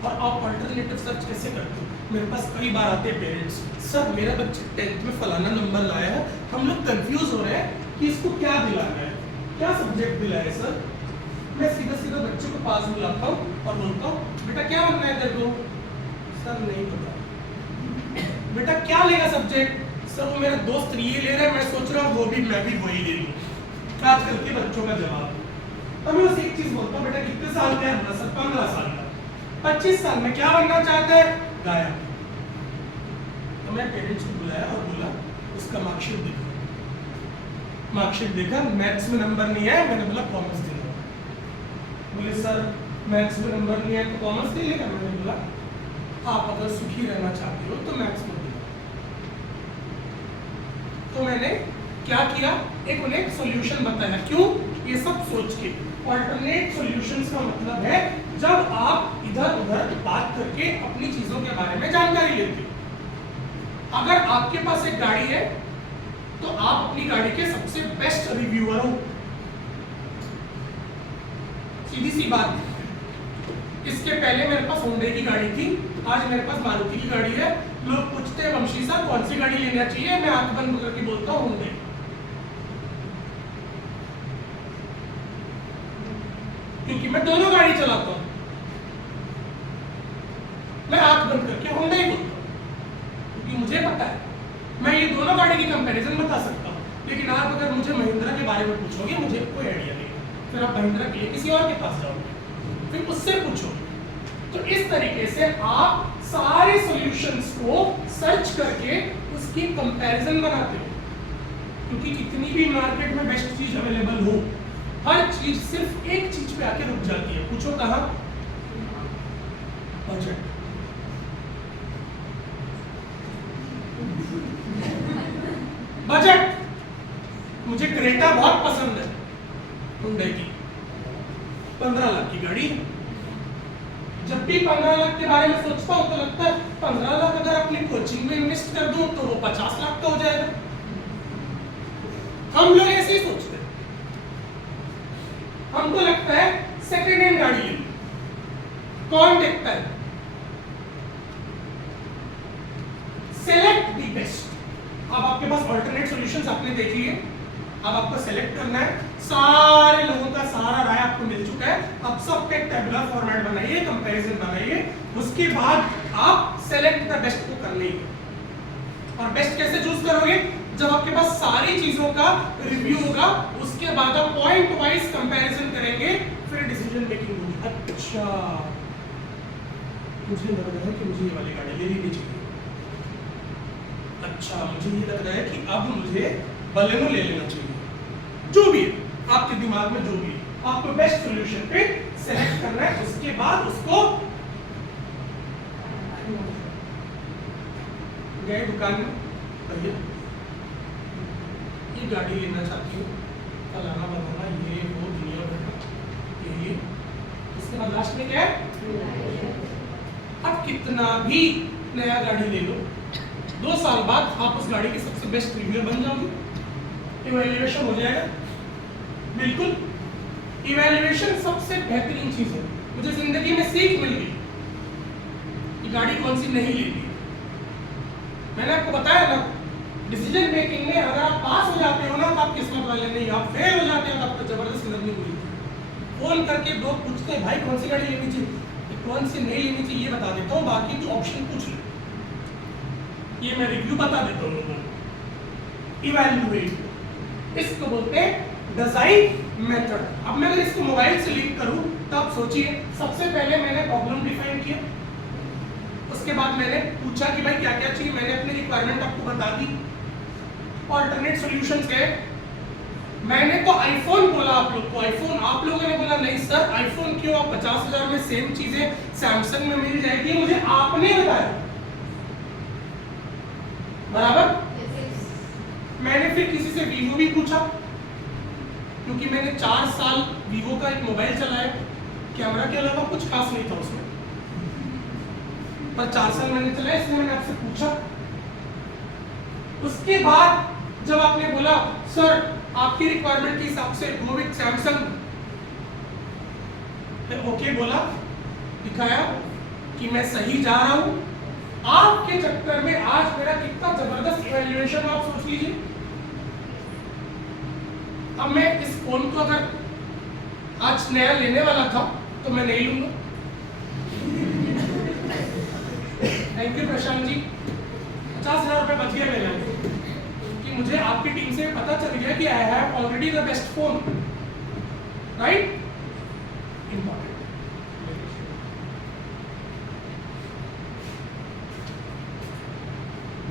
और आप अल्टरनेटिव सर्च कैसे करते हो? मेरे पास कई बार आते हैं पेरेंट्स, सर मेरा बच्चा 10th में फलाना नंबर लाया है, हम लोग कंफ्यूज हो रहे हैं कि इसको क्या दिलाना है, क्या सब्जेक्ट दिलाए सर। मैं सीधा सीधा बच्चे को पास बुलाता हूँ और बोलता हूँ बेटा क्या बनना है तेरे को? सर नहीं पता। बेटा क्या लेगा सब्जेक्ट? सर वो मेरा दोस्त ये ले रहा है, मैं सोच रहा हूँ मैं भी वही ले लूँ। आजकल के बच्चों का जवाब। तो मैं उसे एक चीज बोलता हूँ, बेटा कितने साल का है? सर 15 साल का। 25 साल में क्या बनना चाहता है? गायक। तो मैं पेरेंट्स को बुलाया और बोला उसका मार्कशीट देखो। मार्कशीट देखा, मैथ्स में नंबर नहीं है। मैंने बोला कॉमर्स दे दो। बोले सर मैथ्स में नंबर नहीं है तो कॉमर्स दे लेगा। मैंने बोला आप अगर सुखी रहना चाहते हो तो मैथ्स में दे। तो मैंने क्या किया, एक उन्हें सॉल्यूशन बताया। क्यों? ये सब सोच के। ऑल्टरनेट सॉल्यूशंस का मतलब है जब आप इधर उधर बात करके अपनी चीजों के बारे में जानकारी लेते हो। अगर आपके पास एक गाड़ी है तो आप अपनी गाड़ी के सबसे बेस्ट रिव्यूअर हो। सीधी सी बात। इसके पहले मेरे पास होंडे की गाड़ी थी, आज मेरे पास मारुति की गाड़ी है। लोग पूछते हैं वंशी साहब कौन सी गाड़ी लेना चाहिए, मैं आंख बंद करके बोलता हूँ होंडे। क्योंकि मैं दोनों गाड़ी चलाता हूं। मैं आंख बंद करके होंडा ही बोलता हूं क्योंकि मुझे पता है मैं ये दोनों गाड़ी की कंपैरिजन बता सकता हूं। लेकिन आप अगर मुझे महिंद्रा के बारे में पूछोगे मुझे कोई आइडिया नहीं, फिर आप महिंद्रा के लिए किसी और के पास जाओगे, फिर उससे पूछो। तो इस तरीके से आप सारे सॉल्यूशंस को सर्च करके उसकी कंपैरिजन बनाते हो। क्योंकि कितनी भी मार्केट में बेस्ट चीज अवेलेबल हो, हर चीज सिर्फ एक चीज पे आके रुक जाती है। पूछो कहां? बजट। बजट। मुझे क्रेटा बहुत पसंद है, हुंडई की 15 लाख की गाड़ी। जब भी 15 लाख के बारे में सोचता हूं तो लगता है 15 लाख अगर अपनी कोचिंग में इन्वेस्ट कर दूं तो वो 50 लाख का हो जाएगा। हम लोग ऐसे ही सोचते हैं। हमको लगता है सेकेंड हैंड गाड़ी ले। कौन देखता है? Select the best. अब आपके पास अल्टरनेट सॉल्यूशंस आपने देख लिए। अब आपको सेलेक्ट करना है, सारे लोगों का सारा राय आपको मिल चुका है। अब सब पे टेबुलर फॉर्मेट बनाइए, कंपैरिजन बनाइए, उसके बाद आप सेलेक्ट द बेस्ट को कर लेंगे। और बेस्ट कैसे चूज करोगे? जब आपके पास सारी चीजों का रिव्यू होगा, उसके बाद आप पॉइंट वाइज कंपैरिजन करेंगे, फिर डिसीजन मेकिंग होगी। अच्छा, मुझे लग रहा है कि मुझे ये वाली गाड़ी ले लेनी चाहिए। अच्छा, मुझे ये लग रहा है कि अब मुझे बलेनो ले लेना चाहिए। जो भी है आपके दिमाग में, जो भी है, आपको बेस्ट सॉल्यूशन पे सेलेक्ट करना है, उसके बाद उसको गए दुकान में, भैया ये गाड़ी लेना चाहती हूँ, फलाना बनाना, ये वो दुनिया भर का ये। उसके बाद लास्ट में क्या है? अब कितना भी नया गाड़ी ले लो, 2 साल बाद आप उस गाड़ी के सबसे बेस्ट रिव्यूअर बन जाओगे। इवैल्यूएशन हो जाएगा। बिल्कुल, इवैल्यूएशन सबसे बेहतरीन चीज है। मुझे जिंदगी में सीख मिल गई कि गाड़ी कौन सी नहीं लेनी। मैंने आपको बताया ना, डिसीजन मेकिंग में अगर आप पास हो जाते हो ना तो आप किस्मत वाले, नहीं आप फेल हो जाते हो तो आपको जबरदस्त नजर हुई। फोन करके लोग पूछते हैं भाई कौन सी गाड़ी लेनी चाहिए, कौन सी नहीं लेनी चाहिए, ये बता देता हूँ, बाकी तो ऑप्शन पूछ लो, ये मैं रिव्यू बता देता हूँ लोगों को। इवैल्यूएट इसको बोलते हैं डिजाइन मेथड। अब मैं अगर इसको मोबाइल से लिंक करूं तो आप सोचिए, सबसे पहले मैंने प्रॉब्लम डिफाइन किया, उसके बाद मैंने पूछा कि भाई क्या क्या चाहिए, मैंने अपनी रिक्वायरमेंट आपको बता दी, ऑल्टरनेट सॉल्यूशंस है। मैंने तो आईफोन बोला आप लोग को, आईफोन आप लोगों ने बोला नहीं सर आईफोन क्यों, आप 50,000 में सेम चीजें सैमसंग में मिल जाएगी, मुझे आपने बताया, बराबर। मैंने फिर किसी से वीवो भी पूछा, क्योंकि मैंने 4 साल वीवो का एक मोबाइल चलाया, कैमरा के अलावा कुछ खास नहीं था उसमें, पर 4 साल मैंने चलाया, इसलिए मैंने आपसे पूछा। उसके बाद जब आपने बोला सर आपकी रिक्वायरमेंट के हिसाब से गो विद सैमसंग, ओके बोला, दिखाया कि मैं सही जा रहा हूं। आपके चक्कर में आज मेरा कितना जबरदस्त इवैल्यूएशन आप सोच लीजिए। अब मैं इस फोन को अगर आज नया लेने वाला था तो मैं नहीं लूंगा। थैंक यू प्रशांत जी, 50,000 रुपए बच गया मेरे, कि मुझे आपकी टीम से पता चल गया कि I have already the best phone, right. Important.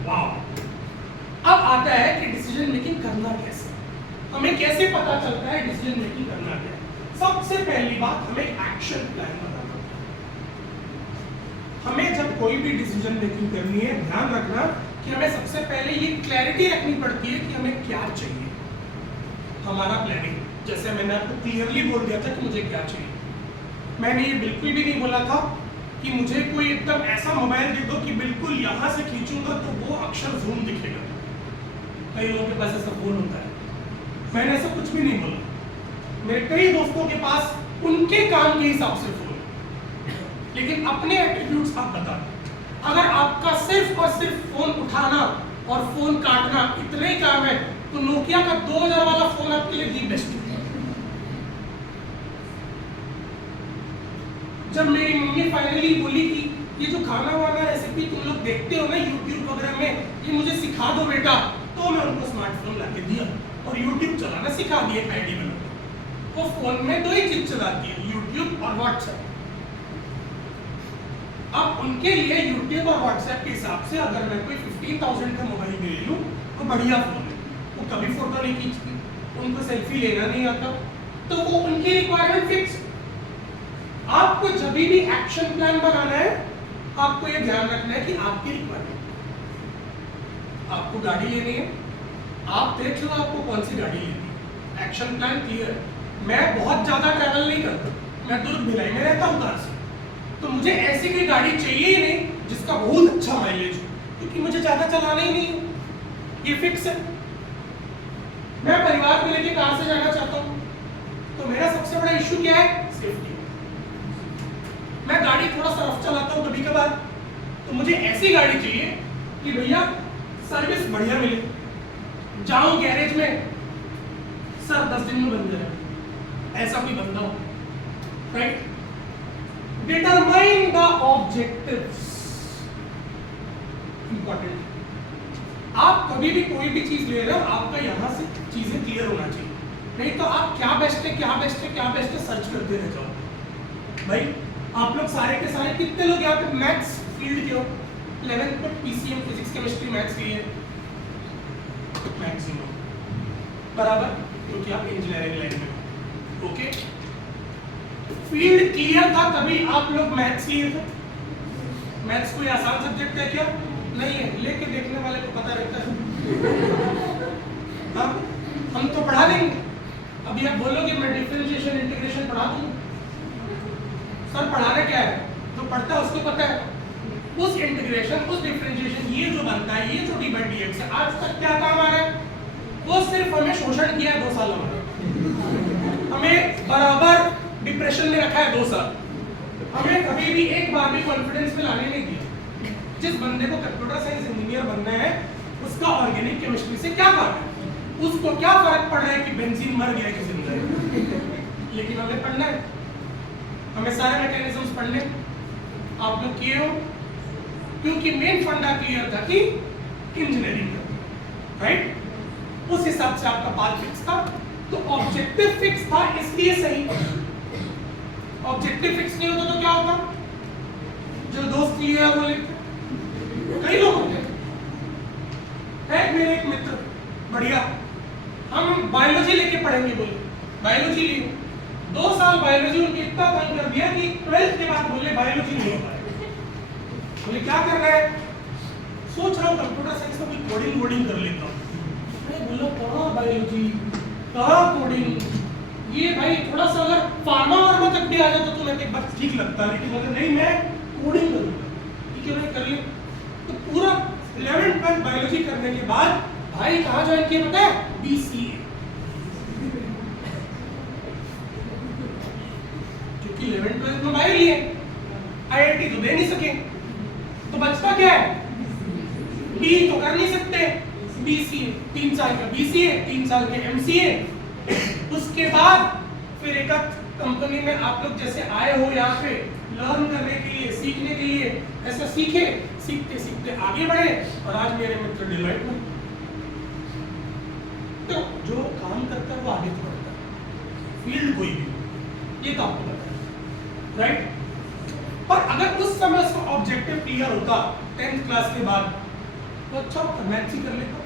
Wow, अब आता है कि डिसीजन मेकिंग करना कैसे, हमें कैसे पता चलता है डिसीजन मेकिंग करना क्या है। सबसे पहली बात, हमें एक्शन प्लान बनाना है। हमें जब कोई भी डिसीजन मेकिंग करनी है, ध्यान रखना कि हमें सबसे पहले ये क्लैरिटी रखनी पड़ती है कि हमें क्या चाहिए। हमारा प्लानिंग, जैसे मैंने आपको क्लियरली बोल दिया था कि मुझे क्या चाहिए, मैंने ये बिल्कुल भी नहीं बोला था कि मुझे कोई एकदम ऐसा मोबाइल दे दो कि बिल्कुल यहाँ से खींचूंगा तो वो अक्षर जूम दिखेगा। कई लोगों के पास ऐसा फोन होता है, मैंने ऐसा कुछ भी नहीं बोला। मेरे कई दोस्तों के पास उनके काम के हिसाब से फोन, लेकिन अपने एट्रीब्यूट्स आप बता दो। अगर आपका सिर्फ और सिर्फ फोन उठाना और फोन काटना इतना ही काम है तो नोकिया का 2000 वाला फोन आपके लिए दी बेस्ट है। जब मेरी मम्मी फाइनली बोली कि ये जो खाना वाना रेसिपी तुम लोग देखते हो ना यूट्यूब वगैरह में, ये मुझे सिखा दो बेटा, तो मैं उनको स्मार्टफोन ला के दिया और यूट्यूब चलाना सिखा दिया आईडी बनाकर। वो फोन में 2 ही चीज चलाती है, यूट्यूब और व्हाट्सएप। अब उनके लिए यूट्यूब और व्हाट्सएप के हिसाब से अगर मैं कोई 15,000 का मोबाइल ले लूँ तो बढ़िया फोन है, वो कभी फोटो नहीं खींचती, उनको सेल्फी लेना नहीं आता, तो वो उनकी रिक्वायरमेंट फिक्स। आपको जब भी एक्शन प्लान बनाना है, आपको ये ध्यान रखना है कि आपकी रिक्वायरमेंट, आपको गाड़ी लेनी है, आप देख लो आपको कौन सी गाड़ी लेनी है, एक्शन प्लान क्लियर है। मैं बहुत ज्यादा ट्रैवल नहीं करता, मैं दुर्ग भिलाई में रहता हूँ कार से, तो मुझे ऐसी कोई गाड़ी चाहिए ही नहीं जिसका बहुत अच्छा माइलेज हो, क्योंकि मुझे ज्यादा चलाना ही नहीं है, ये फिक्स है। मैं परिवार को लेकर कार से जाना चाहता हूँ, तो मेरा सबसे बड़ा इश्यू क्या है, सेफ्टी। मैं गाड़ी थोड़ा सा रफ चलाता हूँ कभी कभार, तो मुझे ऐसी गाड़ी चाहिए कि भैया सर्विस बढ़िया मिले, जाऊं गैरेज में सर 10 दिन में बन जाएगा, ऐसा कोई बंदा हो, right? Determine the objectives, important. आप कभी भी कोई भी चीज ले रहे हो, आपका यहाँ से चीजें क्लियर होना चाहिए, नहीं तो आप क्या बेस्ट है क्या बेस्ट है क्या बेस्ट है सर्च करते रह जाओ। भाई आप लोग सारे के सारे कितने लोग यहाँ पे मैथ्स फील्ड के हो? 11th में पीसीएम फिजिक्स केमिस्ट्री मैथ्स लिए मैक्सिमम, बराबर, क्योंकि आप इंजीनियरिंग लाइन में हो, ओके? फील्ड क्लियर था तभी आप लोग मैथ्स लिए थे। मैथ्स कोई आसान सब्जेक्ट है क्या? नहीं है, लेके देखने वाले को पता रहता है। हाँ, हम तो पढ़ा देंगे। अभी आप बोलोगे मैं डिफरेंशिएशन इंटीग्रेशन पढ़ा दूँ, सर पढ़ाना क्या है? जो पढ़ता है उसको पता है। उस इंटीग्रेशन, उस डिफरेंशिएशन, ये जो बनता है, ये जो डी बाई डी एक्स है, आज तक क्या काम आ रहा है? वो सिर्फ हमें शोषण किया है 2 सालों में, हमें बराबर डिप्रेशन में रखा है 2 साल, हमें कभी भी एक बार भी कॉन्फिडेंस में लाने नहीं दिया। जिस बंदे को कंप्यूटर साइंस इंजीनियर बनना है, उसका ऑर्गेनिक केमिस्ट्री से क्या काम है? उसको क्या फर्क पड़ रहा है कि बेंजीन मर गया कि जिंदा है? लेकिन हमें पढ़ना है, हमें सारे मैकेनिज्म्स पढ़ने। आप लोग किए हो, क्योंकि मेन फंडा क्लियर था कि इंजीनियरिंग में, राइट? उस हिसाब से आपका पाथ फिक्स था, तो ऑब्जेक्टिव फिक्स था, इसलिए सही। ऑब्जेक्टिव फिक्स नहीं होता तो क्या होता? जो दोस्त लिए है वो लिखते, कई लोग होते हैं। मेरे एक मित्र, बढ़िया, हम बायोलॉजी लेके पढ़ेंगे, बोले बायोलॉजी लियो। 2 साल बायोलॉजी उनके इतना तंग कर दिया कि 12th के बाद बोले बायोलॉजी नहीं हो पाए। बोले क्या कर रहा है? सोच रहा हूँ कंप्यूटर साइंस का कोई कोडिंग वोडिंग कर लेता हूँ। मैं बोला कहाँ बायोलॉजी, कहाँ कोडिंग? ये भाई थोड़ा सा अगर फार्मा वार्मा तक भी आ जाए तो तुम्हें एक बार ठीक लगता है, लेकिन बोले नहीं मैं कोडिंग करूँगा। ठीक है भाई कर ले। तो पूरा 11th 12th बायोलॉजी करने के बाद भाई कहाँ ज्वाइन किया पता है? BCA, क्योंकि 11th 12th में बायो लिए, IIT तो दे नहीं सके, तो बचता क्या है? बी तो कर नहीं सकते, BCA 3 साल का BCA, 3 साल के MCA। उसके बाद फिर एक कंपनी में आप लोग जैसे आए हो यहाँ पे लर्न करने के लिए, सीखने के लिए, ऐसा सीखे, सीखते सीखते आगे बढ़े, और आज मेरे मित्र डिलॉयट में। तो जो काम करता है वो आगे बढ़ता है, फील्ड कोई भी, ये तो आपको पता है, राइट? पर अगर उस समय उसका ऑब्जेक्टिव क्लियर होता 10th क्लास के बाद, तो अच्छा मैथ्स ही कर लेता।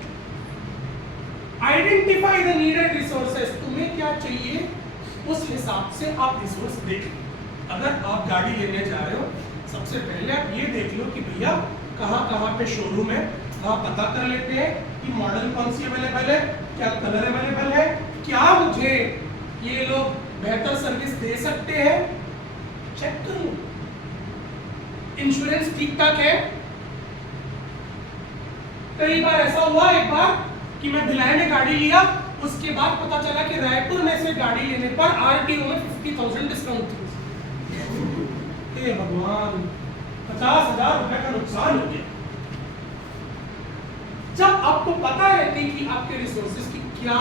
आइडेंटिफाई द नीडेड रिसोर्सेज, तुम्हें क्या चाहिए उस हिसाब से आप रिसोर्स देख। अगर आप गाड़ी लेने जा रहे हो, सबसे पहले आप ये देख लो कि भैया कहाँ पे शोरूम है, वहाँ पता कर लेते हैं कि मॉडल कौन सी अवेलेबल है, क्या कलर अवेलेबल है, क्या मुझे ये लोग बेहतर सर्विस दे सकते हैं, चेक करो। इंश्योरेंस ठीक ठाक है। कई बार ऐसा हुआ, एक बार कि मैं भिलाई में गाड़ी लिया, उसके बाद पता चला कि रायपुर में से गाड़ी लेने पर RTO में 50,000 डिस्काउंट थी। हे भगवान, 50,000 रुपए का नुकसान हो गया। जब आपको पता रहती कि आपके रिसोर्सेज की क्या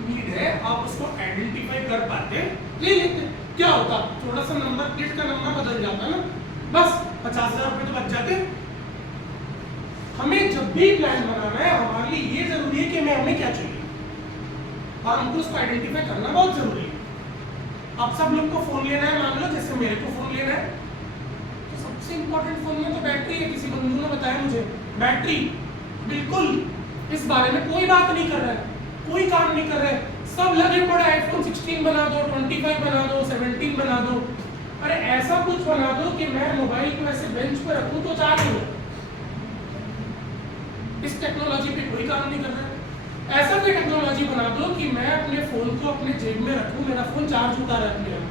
नीड है, आप उसको आइडेंटिफाई कर पाते, ले लेते। क्या होता? थोड़ा सा नंबर प्लेट का नंबर बदल जाता ना, बस 50,000 रुपए तो बच जाते। हमें जब भी प्लान बनाना है, हमारे लिए ये जरूरी है कि हमें क्या चाहिए, और हमको उसको आइडेंटिफाई करना बहुत जरूरी है। आप सब लोग को फोन लेना है, मान लो जैसे मेरे को फोन लेना है, तो सबसे इंपॉर्टेंट फोन में तो बैटरी है। किसी बंधु ने बताया मुझे, बैटरी, बिल्कुल इस बारे में कोई बात नहीं कर रहा है, कोई काम नहीं कर रहा है, सब लगे पड़े iPhone 16 बना दो, 25 बना दो, 17 बना दो। अरे ऐसा कुछ बना दो कि मैं मोबाइल को ऐसे बेंच पर रखूं तो चार्ज हो। इस टेक्नोलॉजी पे कोई काम नहीं कर रहा है। ऐसा कोई टेक्नोलॉजी बना दो कि मैं अपने फोन को अपने जेब में रखूं, मेरा फोन चार्ज होता रहे अपने आप।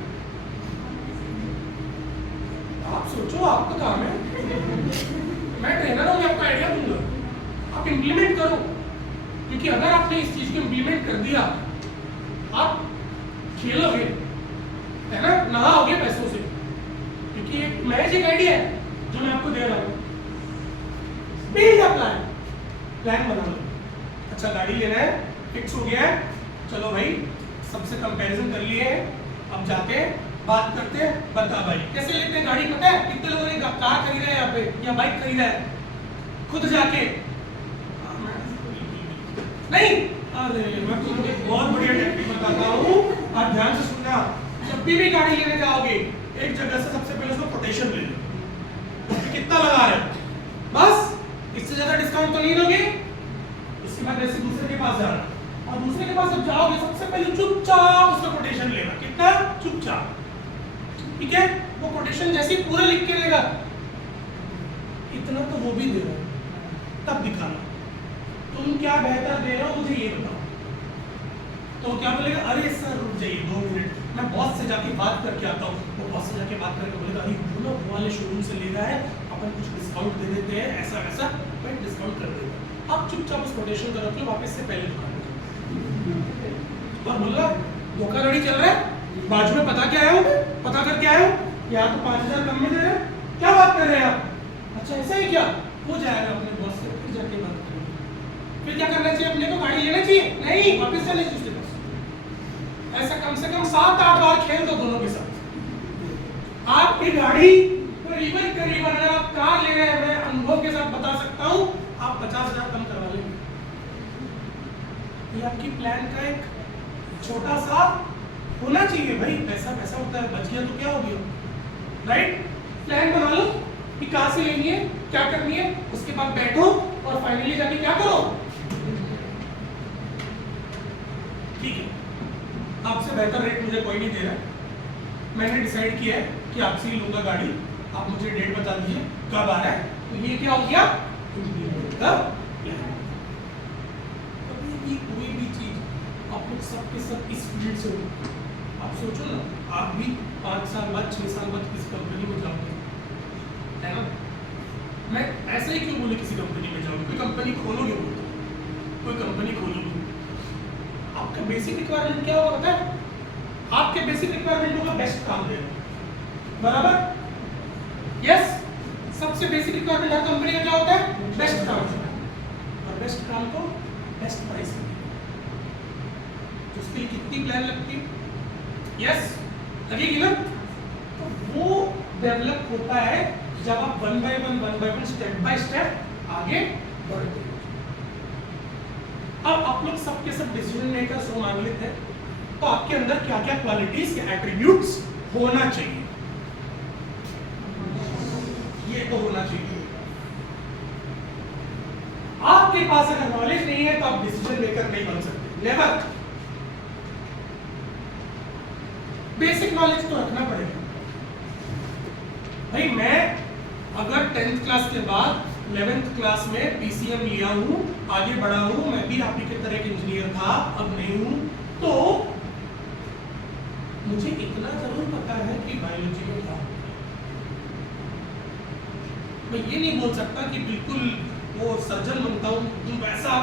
आप सोचो, आपका काम है, मैं ट्रेनर हूं, मैं आपको आइडिया दूंगा, आप इंप्लीमेंट करो। क्योंकि अगर आपने इस चीज को इंप्लीमेंट कर दिया, आप खेलोगे, है ना, नहाओगे पैसों से। क्योंकि एक मैजिक आइडिया है जो मैं आपको दे रहा हूँ। बिल्ड अ प्लान बना लो। अच्छा गाड़ी लेना है, फिक्स हो गया है, चलो भाई सबसे कंपैरिजन कर लिए, अब जाते हैं बात करते हैं। बता भाई कैसे लेते हैं गाड़ी, पता है कितने लोगों ने कार खरीदा है यहाँ पे या बाइक खरीदा है खुद जाके? नहीं, अरे मैं तुमको एक बहुत बढ़िया टेक्निक बताता हूँ, आप ध्यान से सुनना। जब भी गाड़ी लेने जाओगे एक जगह से सबसे पहले उसका कोटेशन ले लो, कितना लगा रहे हो, बस इससे ज्यादा डिस्काउंट तो नहीं दोगे। उसके बाद ऐसे दूसरे के पास जाना, और दूसरे के पास जब जाओगे सबसे पहले चुपचाप उसका कोटेशन लेना, कितना चुपचाप, ठीक है? वो कोटेशन जैसे ही पूरा लिख के देगा, इतना तो वो भी दे रहा है, तब दिखाना तुम क्या बेहतर दे रहे हो मुझे ये बताओ। तो क्या बोलेगा, अरे सर रुक जाइए 2 मिनट, मैं बॉस से जाके बात करके आता हूँ। वो बॉस से जाके बात करके बोलेगा, अरे वो वाले शोरूम से ले रहा है, अपन कुछ डिस्काउंट दे देते हैं, ऐसा वैसा, मैं डिस्काउंट कर देगा। आप चुपचाप उस कोटेशन का रख लो, वापस से पहले दुकान और बोला धोखाधड़ी चल रहा है, बाजू में पता क्या आया हूँ, पता करके आया हूँ, यहाँ तो 5000 कम में दे रहे हैं, क्या बात कर रहे हैं आप? अच्छा ऐसा ही क्या? हो जाएगा अपने बॉस से, फिर जाके बात करेंगे। फिर क्या करना चाहिए अपने को, गाड़ी लेना चाहिए? नहीं, वापस चले उसके पास। ऐसा कम से कम 7-8 बार खेल दो दोनों के साथ। आपकी गाड़ी करीबन अगर आप कार ले रहे हैं, मैं अनुभव के साथ बता सकता हूँ, आप 50,000 कम करवा लेंगे। ये आपकी प्लान का एक छोटा सा होना चाहिए भाई। पैसा पैसा होता है, बच गया तो क्या हो गया, राइट? प्लान बना लो कि कहाँ से लेनी है, क्या करनी है, उसके बाद बैठो और फाइनली जाके क्या करो, ठीक है? आपसे बेहतर रेट मुझे कोई नहीं दे रहा, मैंने डिसाइड किया है कि आपसे ही लूंगा गाड़ी। आप मुझे डेट बता दीजिए कब आ रहा है, तो ये क्या हो गया, कब? कोई भी चीज आप लोग सबके सब इस फील्ड से हो, आप सोचो ना, आप भी 5 साल बाद 6 साल बाद किस कंपनी में जाओगे, है ना? मैं ऐसे ही क्यों बोले किसी कंपनी में जाओगे, कोई कंपनी खोलोगे, बोलते कोई कंपनी खोलोगे, आपका बेसिक रिक्वायरमेंट क्या होगा पता है? आपके बेसिक रिक्वायरमेंट होगा बेस्ट काम देना, बराबर? यस, सबसे बेसिक रिक्वायरमेंट हर कंपनी का क्या होता है? बेस्ट काम देना, और बेस्ट काम को बेस्ट प्राइस में। तो उसके लिए कितनी प्लान लगती है? यस, लगेगी ना? तो वो डेवलप होता है जब आप 1 by 1 स्टेप बाय स्टेप आगे बढ़ते हो। अब आप लोग सबके सब डिसीजन मेकर्स हो मान लेते हैं, तो आपके अंदर क्या क्या क्वालिटीज या एट्रीब्यूट्स होना चाहिए, ये तो होना चाहिए। आपके पास अगर नॉलेज नहीं है तो आप डिसीजन मेकर नहीं बन सकते, नेवर। बेसिक नॉलेज तो रखना पड़ेगा भाई। मैं अगर 10th क्लास के बाद 11th क्लास में पीसीएम लिया हूं, आगे बढ़ा हूं, मैं भी आप ही की तरह एक इंजीनियर था, अब नहीं हूं, तो मुझे इतना जरूर पता है कि बायोलॉजी में क्या, मैं ये नहीं बोल सकता कि बिल्कुल वो सर्जन बनता हूँ वैसा।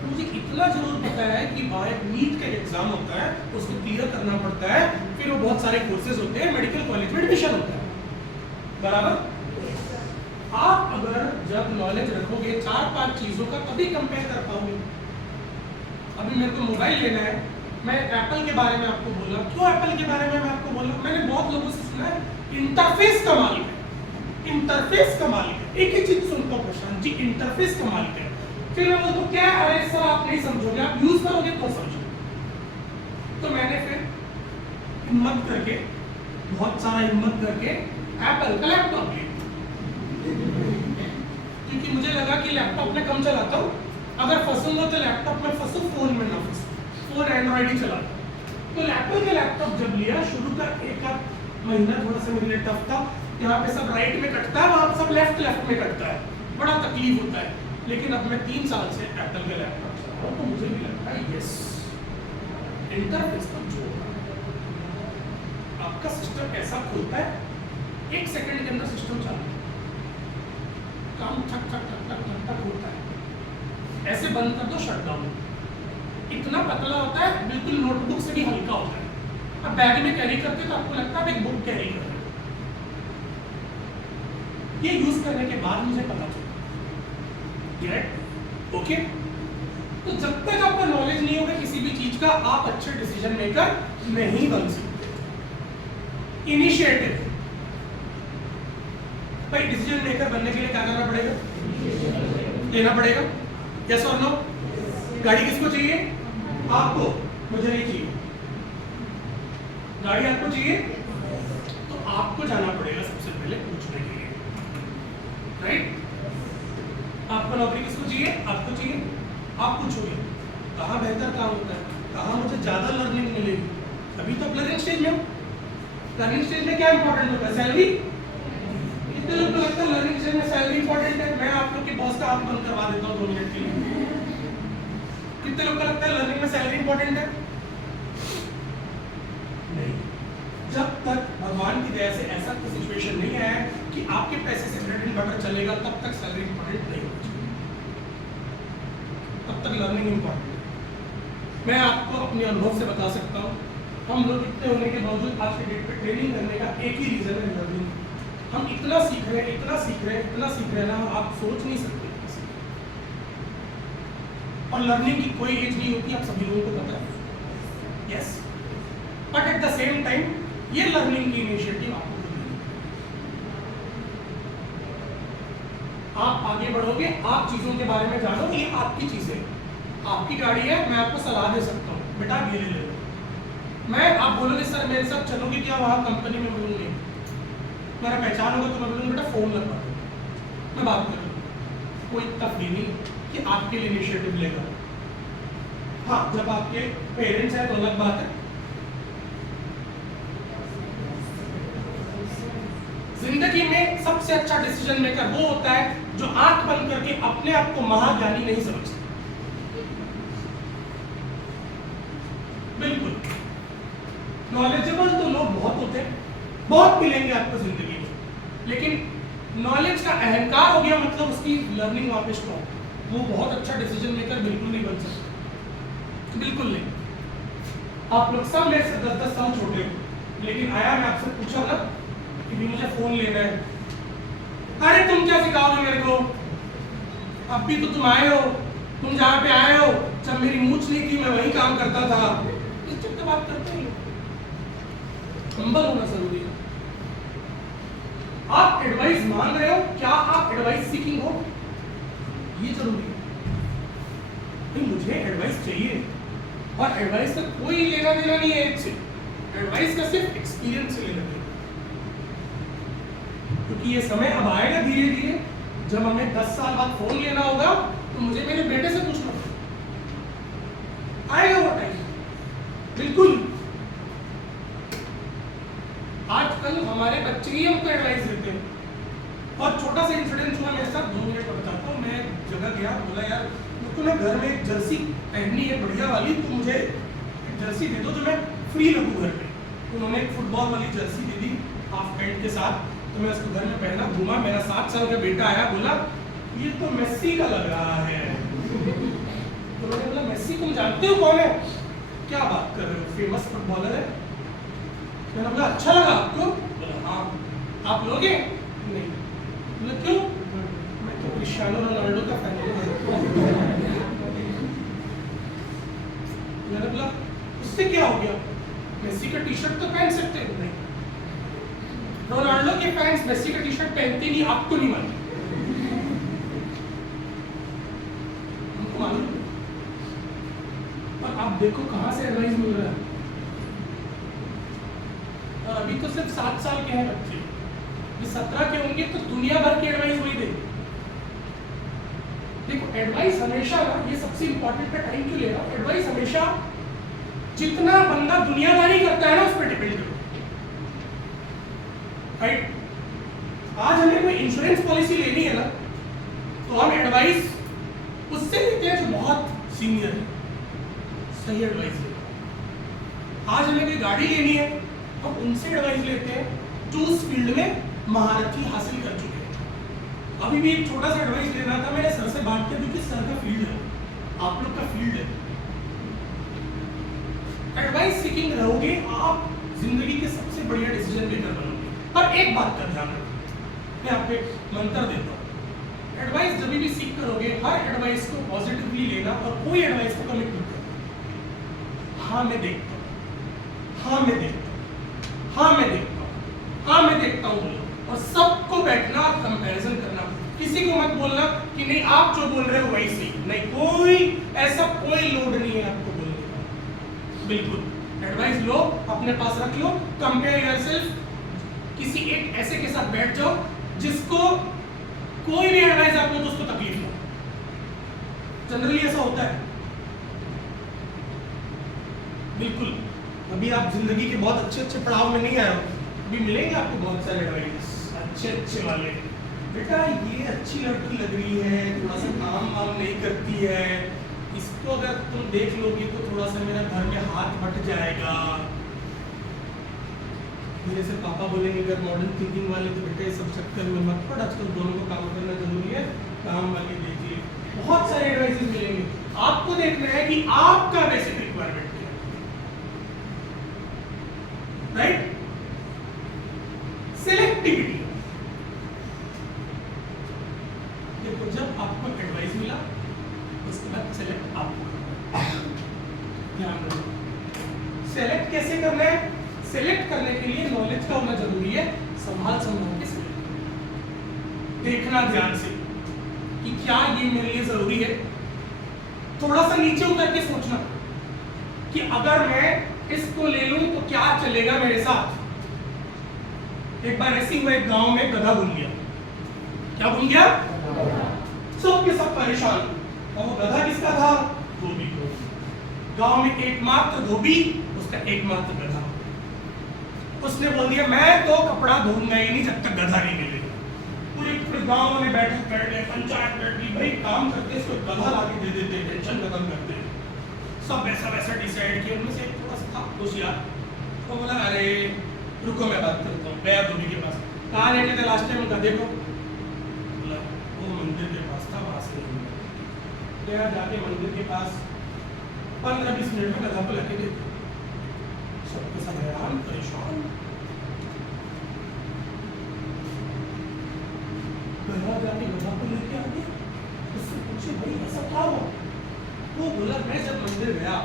मुझे इतना जरूर पता है कि नीट का एग्जाम होता है, उसको क्लियर करना पड़ता है, फिर वो बहुत सारे कोर्सेज होते हैं, मेडिकल कॉलेज में एडमिशन होता है, बराबर? आप अगर जब नॉलेज रखोगे 4-5 चीजों का, तभी कंपेयर कर पाओगे। अभी मेरे को मोबाइल लेना है, मैं एप्पल के बारे में आपको बोला, क्यों एप्पल के बारे में मैं आपको बोला? मैंने बहुत लोगों से सुना है इंटरफेस कमाल है, इंटरफेस कमाल है, एक ही चीज सुनता हूँ प्रशांत जी, इंटरफेस कमाल है। फिर मैं बोलता हूँ क्या, अरे सर आप नहीं समझोगे, आप यूज करोगे तो समझोगे। तो मैंने फिर हिम्मत करके, बहुत सारा हिम्मत करके एप्पल का लैपटॉप लिया, क्योंकि मुझे लगा कि लैपटॉप में कम चलाता हूँ, अगर फंसूंगा तो लैपटॉप में फंसू, फोन में ना फंसू, फोन एंड्रॉइड ही चलाता। तो एप्पल का लैपटॉप जब लिया, शुरू का 1 महीना थोड़ा सा मेरे लिए टफ था, यहाँ पे सब राइट में कटता है, वहाँ सब लेफ्ट में कटता है, बड़ा तकलीफ होता है। लेकिन अब मैं 3 साल से एप्पल का लैपटॉप चला रहा हूँ, तो मुझे भी लगता है यस, इंटरफेस का जो आपका सिस्टम ऐसा खुलता है, 1 सेकंड के अंदर सिस्टम चालू, काम ठक ठक ठक ठक ठक ठक होता है, ऐसे बंद कर दो शटडाउन। इतना पतला होता है, बिल्कुल नोटबुक से भी हल्का होता है। अब बैग में कैरी करते तो आपको लगता है एक बुक कैरी कर रहे हैं। ये यूज करने के बाद मुझे पता चला, ओके? तो जब तक आपका नॉलेज नहीं होगा किसी भी चीज का आप अच्छे डिसीजन मेकर नहीं बन सकते। इनिशिएटिव, भाई डिसीजन मेकर बनने के लिए क्या करना पड़ेगा? लेना पड़ेगा। यस और नो? गाड़ी किसको चाहिए? आपको। मुझे नहीं चाहिए। गाड़ी आपको चाहिए तो आपको जाना पड़ेगा सबसे पहले पूछने के लिए, राइट? आपको नौकरी किसको चाहिए? आपको चाहिए। आप पूछोगे कहाँ बेहतर काम होता है, कहाँ मुझे ज्यादा लर्निंग मिलेगी। अभी तो लर्निंग स्टेज में हो। लर्निंग स्टेज में क्या इंपॉर्टेंट होता है? सैलरी। कितने लोग को लगता है लर्निंग स्टेज में सैलरी इंपॉर्टेंट है? मैं आप लोग के बॉस का आंख बंद करवा देता हूँ 2 मिनट के लिए। कितने लोग को लगता है लर्निंग में सैलरी इंपॉर्टेंट है? नहीं। जब तक भगवान की दया से ऐसा कोई सिचुएशन नहीं आया कि आपके पैसे से ब्रेड एंड बटर चलेगा, तब तक सैलरी इंपॉर्टेंट नहीं होगी, तब तक लर्निंग इंपॉर्टेंट है। मैं आपको अपने अनुभव से बता सकता हूँ, हम लोग इतने होने के बावजूद आज के डेट पे ट्रेनिंग करने का एक ही रीजन है, लर्निंग। हम इतना सीख रहे हैं, इतना सीख रहे हैं, इतना सीख रहे हैं ना, आप सोच नहीं सकते। और लर्निंग की कोई एज नहीं होती, आप सभी लोगों को पता है। Yes, but at the same time ये लर्निंग की इनिशिएटिव आपको करनी है। आप आगे बढ़ोगे, आप चीजों के बारे में जानो, ये आपकी चीजें हैं। आपकी गाड़ी है, मैं आपको सलाह दे सकता हूँ, बेटा ये ले लो। मैं, आप बोलोगे सर मेरे साथ चलोगे क्या वहाँ कंपनी में? बोलूँगी, मेरा पहचान होगा तो मैं बोलूँगा बेटा फोन लगवा दो, मैं बात कर लूँगा। कोई तफरी नहीं कि आपके लिए इनिशिएटिव लेगा। हाँ, जब आपके पेरेंट्स हैं तो अलग बात है। जिंदगी में सबसे अच्छा डिसीजन मेकर वो होता है जो आंख बंद करके अपने आप को महाज्ञानी नहीं समझता। बिल्कुल नॉलेजेबल तो लोग बहुत होते हैं, बहुत मिलेंगे आपको जिंदगी में, लेकिन नॉलेज का अहंकार हो गया मतलब उसकी लर्निंग वहां पे स्टॉप, वो बहुत अच्छा डिसीजन मेकर बिल्कुल नहीं बन सकता, बिल्कुल नहीं। आप लोग सब मेरे से 10-10 साल छोटे हो, लेकिन आया मैं आपसे पूछा ना कि भी मुझे फोन लेना है, अरे तुम क्या सिखाओगे मेरे को, अब भी तो तुम आए हो, तुम जहाँ पे आए हो, जब मेरी मूछ नहीं थी मैं वही काम करता था। इस चक्कर बात करते हैं, हम्बल होना जरूरी है। आप एडवाइस मांग रहे हो, क्या आप एडवाइस सीकिंग हो, ये जरूरी है। नहीं, मुझे एडवाइस चाहिए, और एडवाइस का कोई लेना देना नहीं है एज से, एडवाइस का सिर्फ एक्सपीरियंस से लेना देना। क्योंकि ये समय अब आएगा धीरे धीरे, जब हमें 10 साल बाद फोन लेना होगा तो मुझे मेरे बेटे से पूछना आएगा वो टाइम, बिल्कुल। आजकल हमारे बच्चे ही हमको एडवाइस देते हैं। और छोटा सा इंसिडेंट हुआ मेरे साथ, 2 मिनट में बताता हूँ। मैं जगह गया, बोला यार मुझको ना घर में एक जर्सी पहननी है बढ़िया वाली, तो मुझे एक जर्सी दे दो जो मैं फ्री लगूँ घर पे। उन्होंने एक फुटबॉल वाली जर्सी दे दी हाफ पैंट के साथ, तो मैं उसको घर में पहना, घूमा। मेरा 7 साल का बेटा आया, बोला ये तो मेसी का लग रहा है। तो मैंने बोला मेसी तुम जानते हो कौन है? क्या बात कर रहे हो, फेमस फुटबॉलर है। मैंने बोला अच्छा लगा आपको? बोला हाँ। आप लोगे? नहीं। बोला क्यों? मैं तो क्रिस्टियानो रोनाल्डो का फैन हूँ। मैंने बोला उससे क्या हो गया, मेसी का टी शर्ट तो पहन सकते हो। नहीं, रोनाल्डो के फैंस मेसी का टी शर्ट पहनते नहीं, आपको नहीं मालूम, हमको मालूम। और आप देखो कहाँ से एडवाइस मिल रहा है। और अभी तो सिर्फ 7 साल के हैं बच्चे, ये 17 के होंगे तो दुनिया भर की एडवाइस वही देंगे। देखो एडवाइस हमेशा ना, ये सबसे इंपॉर्टेंट है, टाइम क्यों ले रहा हूं, एडवाइस हमेशा जितना बंदा दुनियादारी करता है ना उस पर डिपेंड करो, राइट? आज हमें कोई इंश्योरेंस पॉलिसी लेनी है ना, तो हम एडवाइस उससे लेते हैं जो बहुत सीनियर है, सही एडवाइस लेते। आज हमें कोई गाड़ी लेनी है, हम उनसे एडवाइस लेते हैं जो उस फील्ड में महारथी हासिल कर चुके हैं। अभी भी एक छोटा सा एडवाइस लेना था, मैंने सर से बात किया क्योंकि सर का फील्ड है, आप लोग का फील्ड है। एडवाइस सीकिंग रहोगे, आप जिंदगी के सबसे बढ़िया डिसीजन मेकर बनोगे। पर एक बात का ध्यान रखो, मैं आपको एक मंत्र देता हूँ, एडवाइस जब भी सीख करोगे, हर एडवाइस को पॉजिटिवली लेना और कोई एडवाइस को कमिट मत करना। हाँ मैं देखता हूँ, हाँ मैं देखता हूँ, हाँ मैं देखता हूँ, हाँ मैं देखता हूँ बोलो, और सबको बैठना और कंपैरिजन करना। किसी को मत बोलना कि नहीं आप जो बोल रहे हो वही सही, नहीं, कोई ऐसा कोई लोड नहीं है आपको बोलने का, बिल्कुल। एडवाइस लो, अपने पास रख लो, कंपेयर योरसेल्फ, किसी एक ऐसे के साथ बैठ जाओ जिसको कोई भी एडवाइस आप लो तो उसको तकलीफ ना, जनरली ऐसा होता है, बिल्कुल। अभी आप जिंदगी के बहुत अच्छे अच्छे पड़ाव में नहीं आए हो, अभी मिलेंगे आपको बहुत सारे एडवाइस अच्छे अच्छे वाले, बेटा ये अच्छी लड़की लग रही है, थोड़ा सा काम वाम नहीं करती है, इसको अगर तुम देख लोगे तो थोड़ा सा मेरा घर में हाथ बट जाएगा। मेरे से पापा बोलेंगे अगर मॉडर्न थिंकिंग वाले तो बेटा ये सब चक्कर में मत पड़, आजकल दोनों को काम करना जरूरी है, काम वाली देखिए, बहुत सारे एडवाइसेस मिलेंगे। आपको देखना है कि आपका बेसिक रिक्वायरमेंट क्या है, राइट? सिलेक्टिविटी। देखो जब आपको एडवाइस मिला उसके बाद सेलेक्ट आपको ध्यान रखो। सेलेक्ट कैसे करना है? सेलेक्ट करने के लिए नॉलेज का होना जरूरी है, संभाल के सेलेक्ट, देखना ध्यान से कि क्या ये मेरे लिए जरूरी है। थोड़ा सा नीचे उतर के सोचना कि अगर मैं इसको ले लूं तो क्या चलेगा मेरे साथ। एक बार ऐसी हुआ, एक गांव में गधा घूम गया। क्या घूम गया? सब के सब परेशान, और वो गधा किसका था? धोबी को। गांव में एकमात्र धोबी, उसका एकमात्र गधा। उसने बोल दिया मैं तो कपड़ा धोऊंगा ही नहीं जब तक गधा नहीं मिलेगा। पूरे गांव में बैठक कर रहे, पंचायत बैठ गई, भाई काम करते इसको गधा लाके दे देते, टेंशन खत्म करते। सब ऐसा वैसा डिसाइड किया। उनमें से एक थोड़ा सा होशियार, वो बोला अरे रुको मैं बात करता हूँ। गया धोबी के पास, कहाँ लेके थे लास्ट टाइम गधे को? बोला वो मंदिर के पास था, वहां से गया। जाके मंदिर के पास 15-20 मिनट में गधा को लेके गए। सबके सब हैरान परेशान, गधा जाके गधा को लेके आ गया। उससे पूछे भाई ऐसा क्या हुआ? वो बोला मैं जब मंदिर गया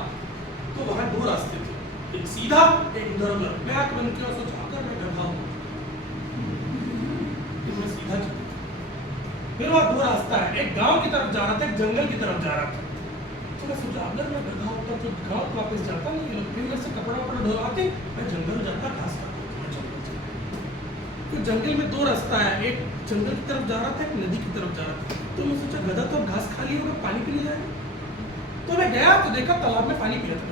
तो वहां 2 रास्ते थे, एक सीधा एक उधर उधर। मैं आंख बंद किया, सोचा अगर मैं गधा हूं तो मैं सीधा चलूं। फिर वहां 2 रास्ता है, एक गांव की तरफ जा रहा था, एक जंगल की तरफ जा रहा था। तो मैं सोचा अगर मैं गधा होता तो गांव वापस जाता नहीं, फिर मैं से कपड़ा वपड़ा धोवाते मैं जंगल जाता, घास खाता, मैं जंगल चलता। तो जंगल में 2 रास्ता है, एक जंगल की तरफ जा रहा था, एक नदी की तरफ जा रहा था। तो मैं सोचा गधा तो घास खा लिया होगा, पानी पीने जाएगा। तो मैं गया तो देखा तालाब में पानी पी रहा था।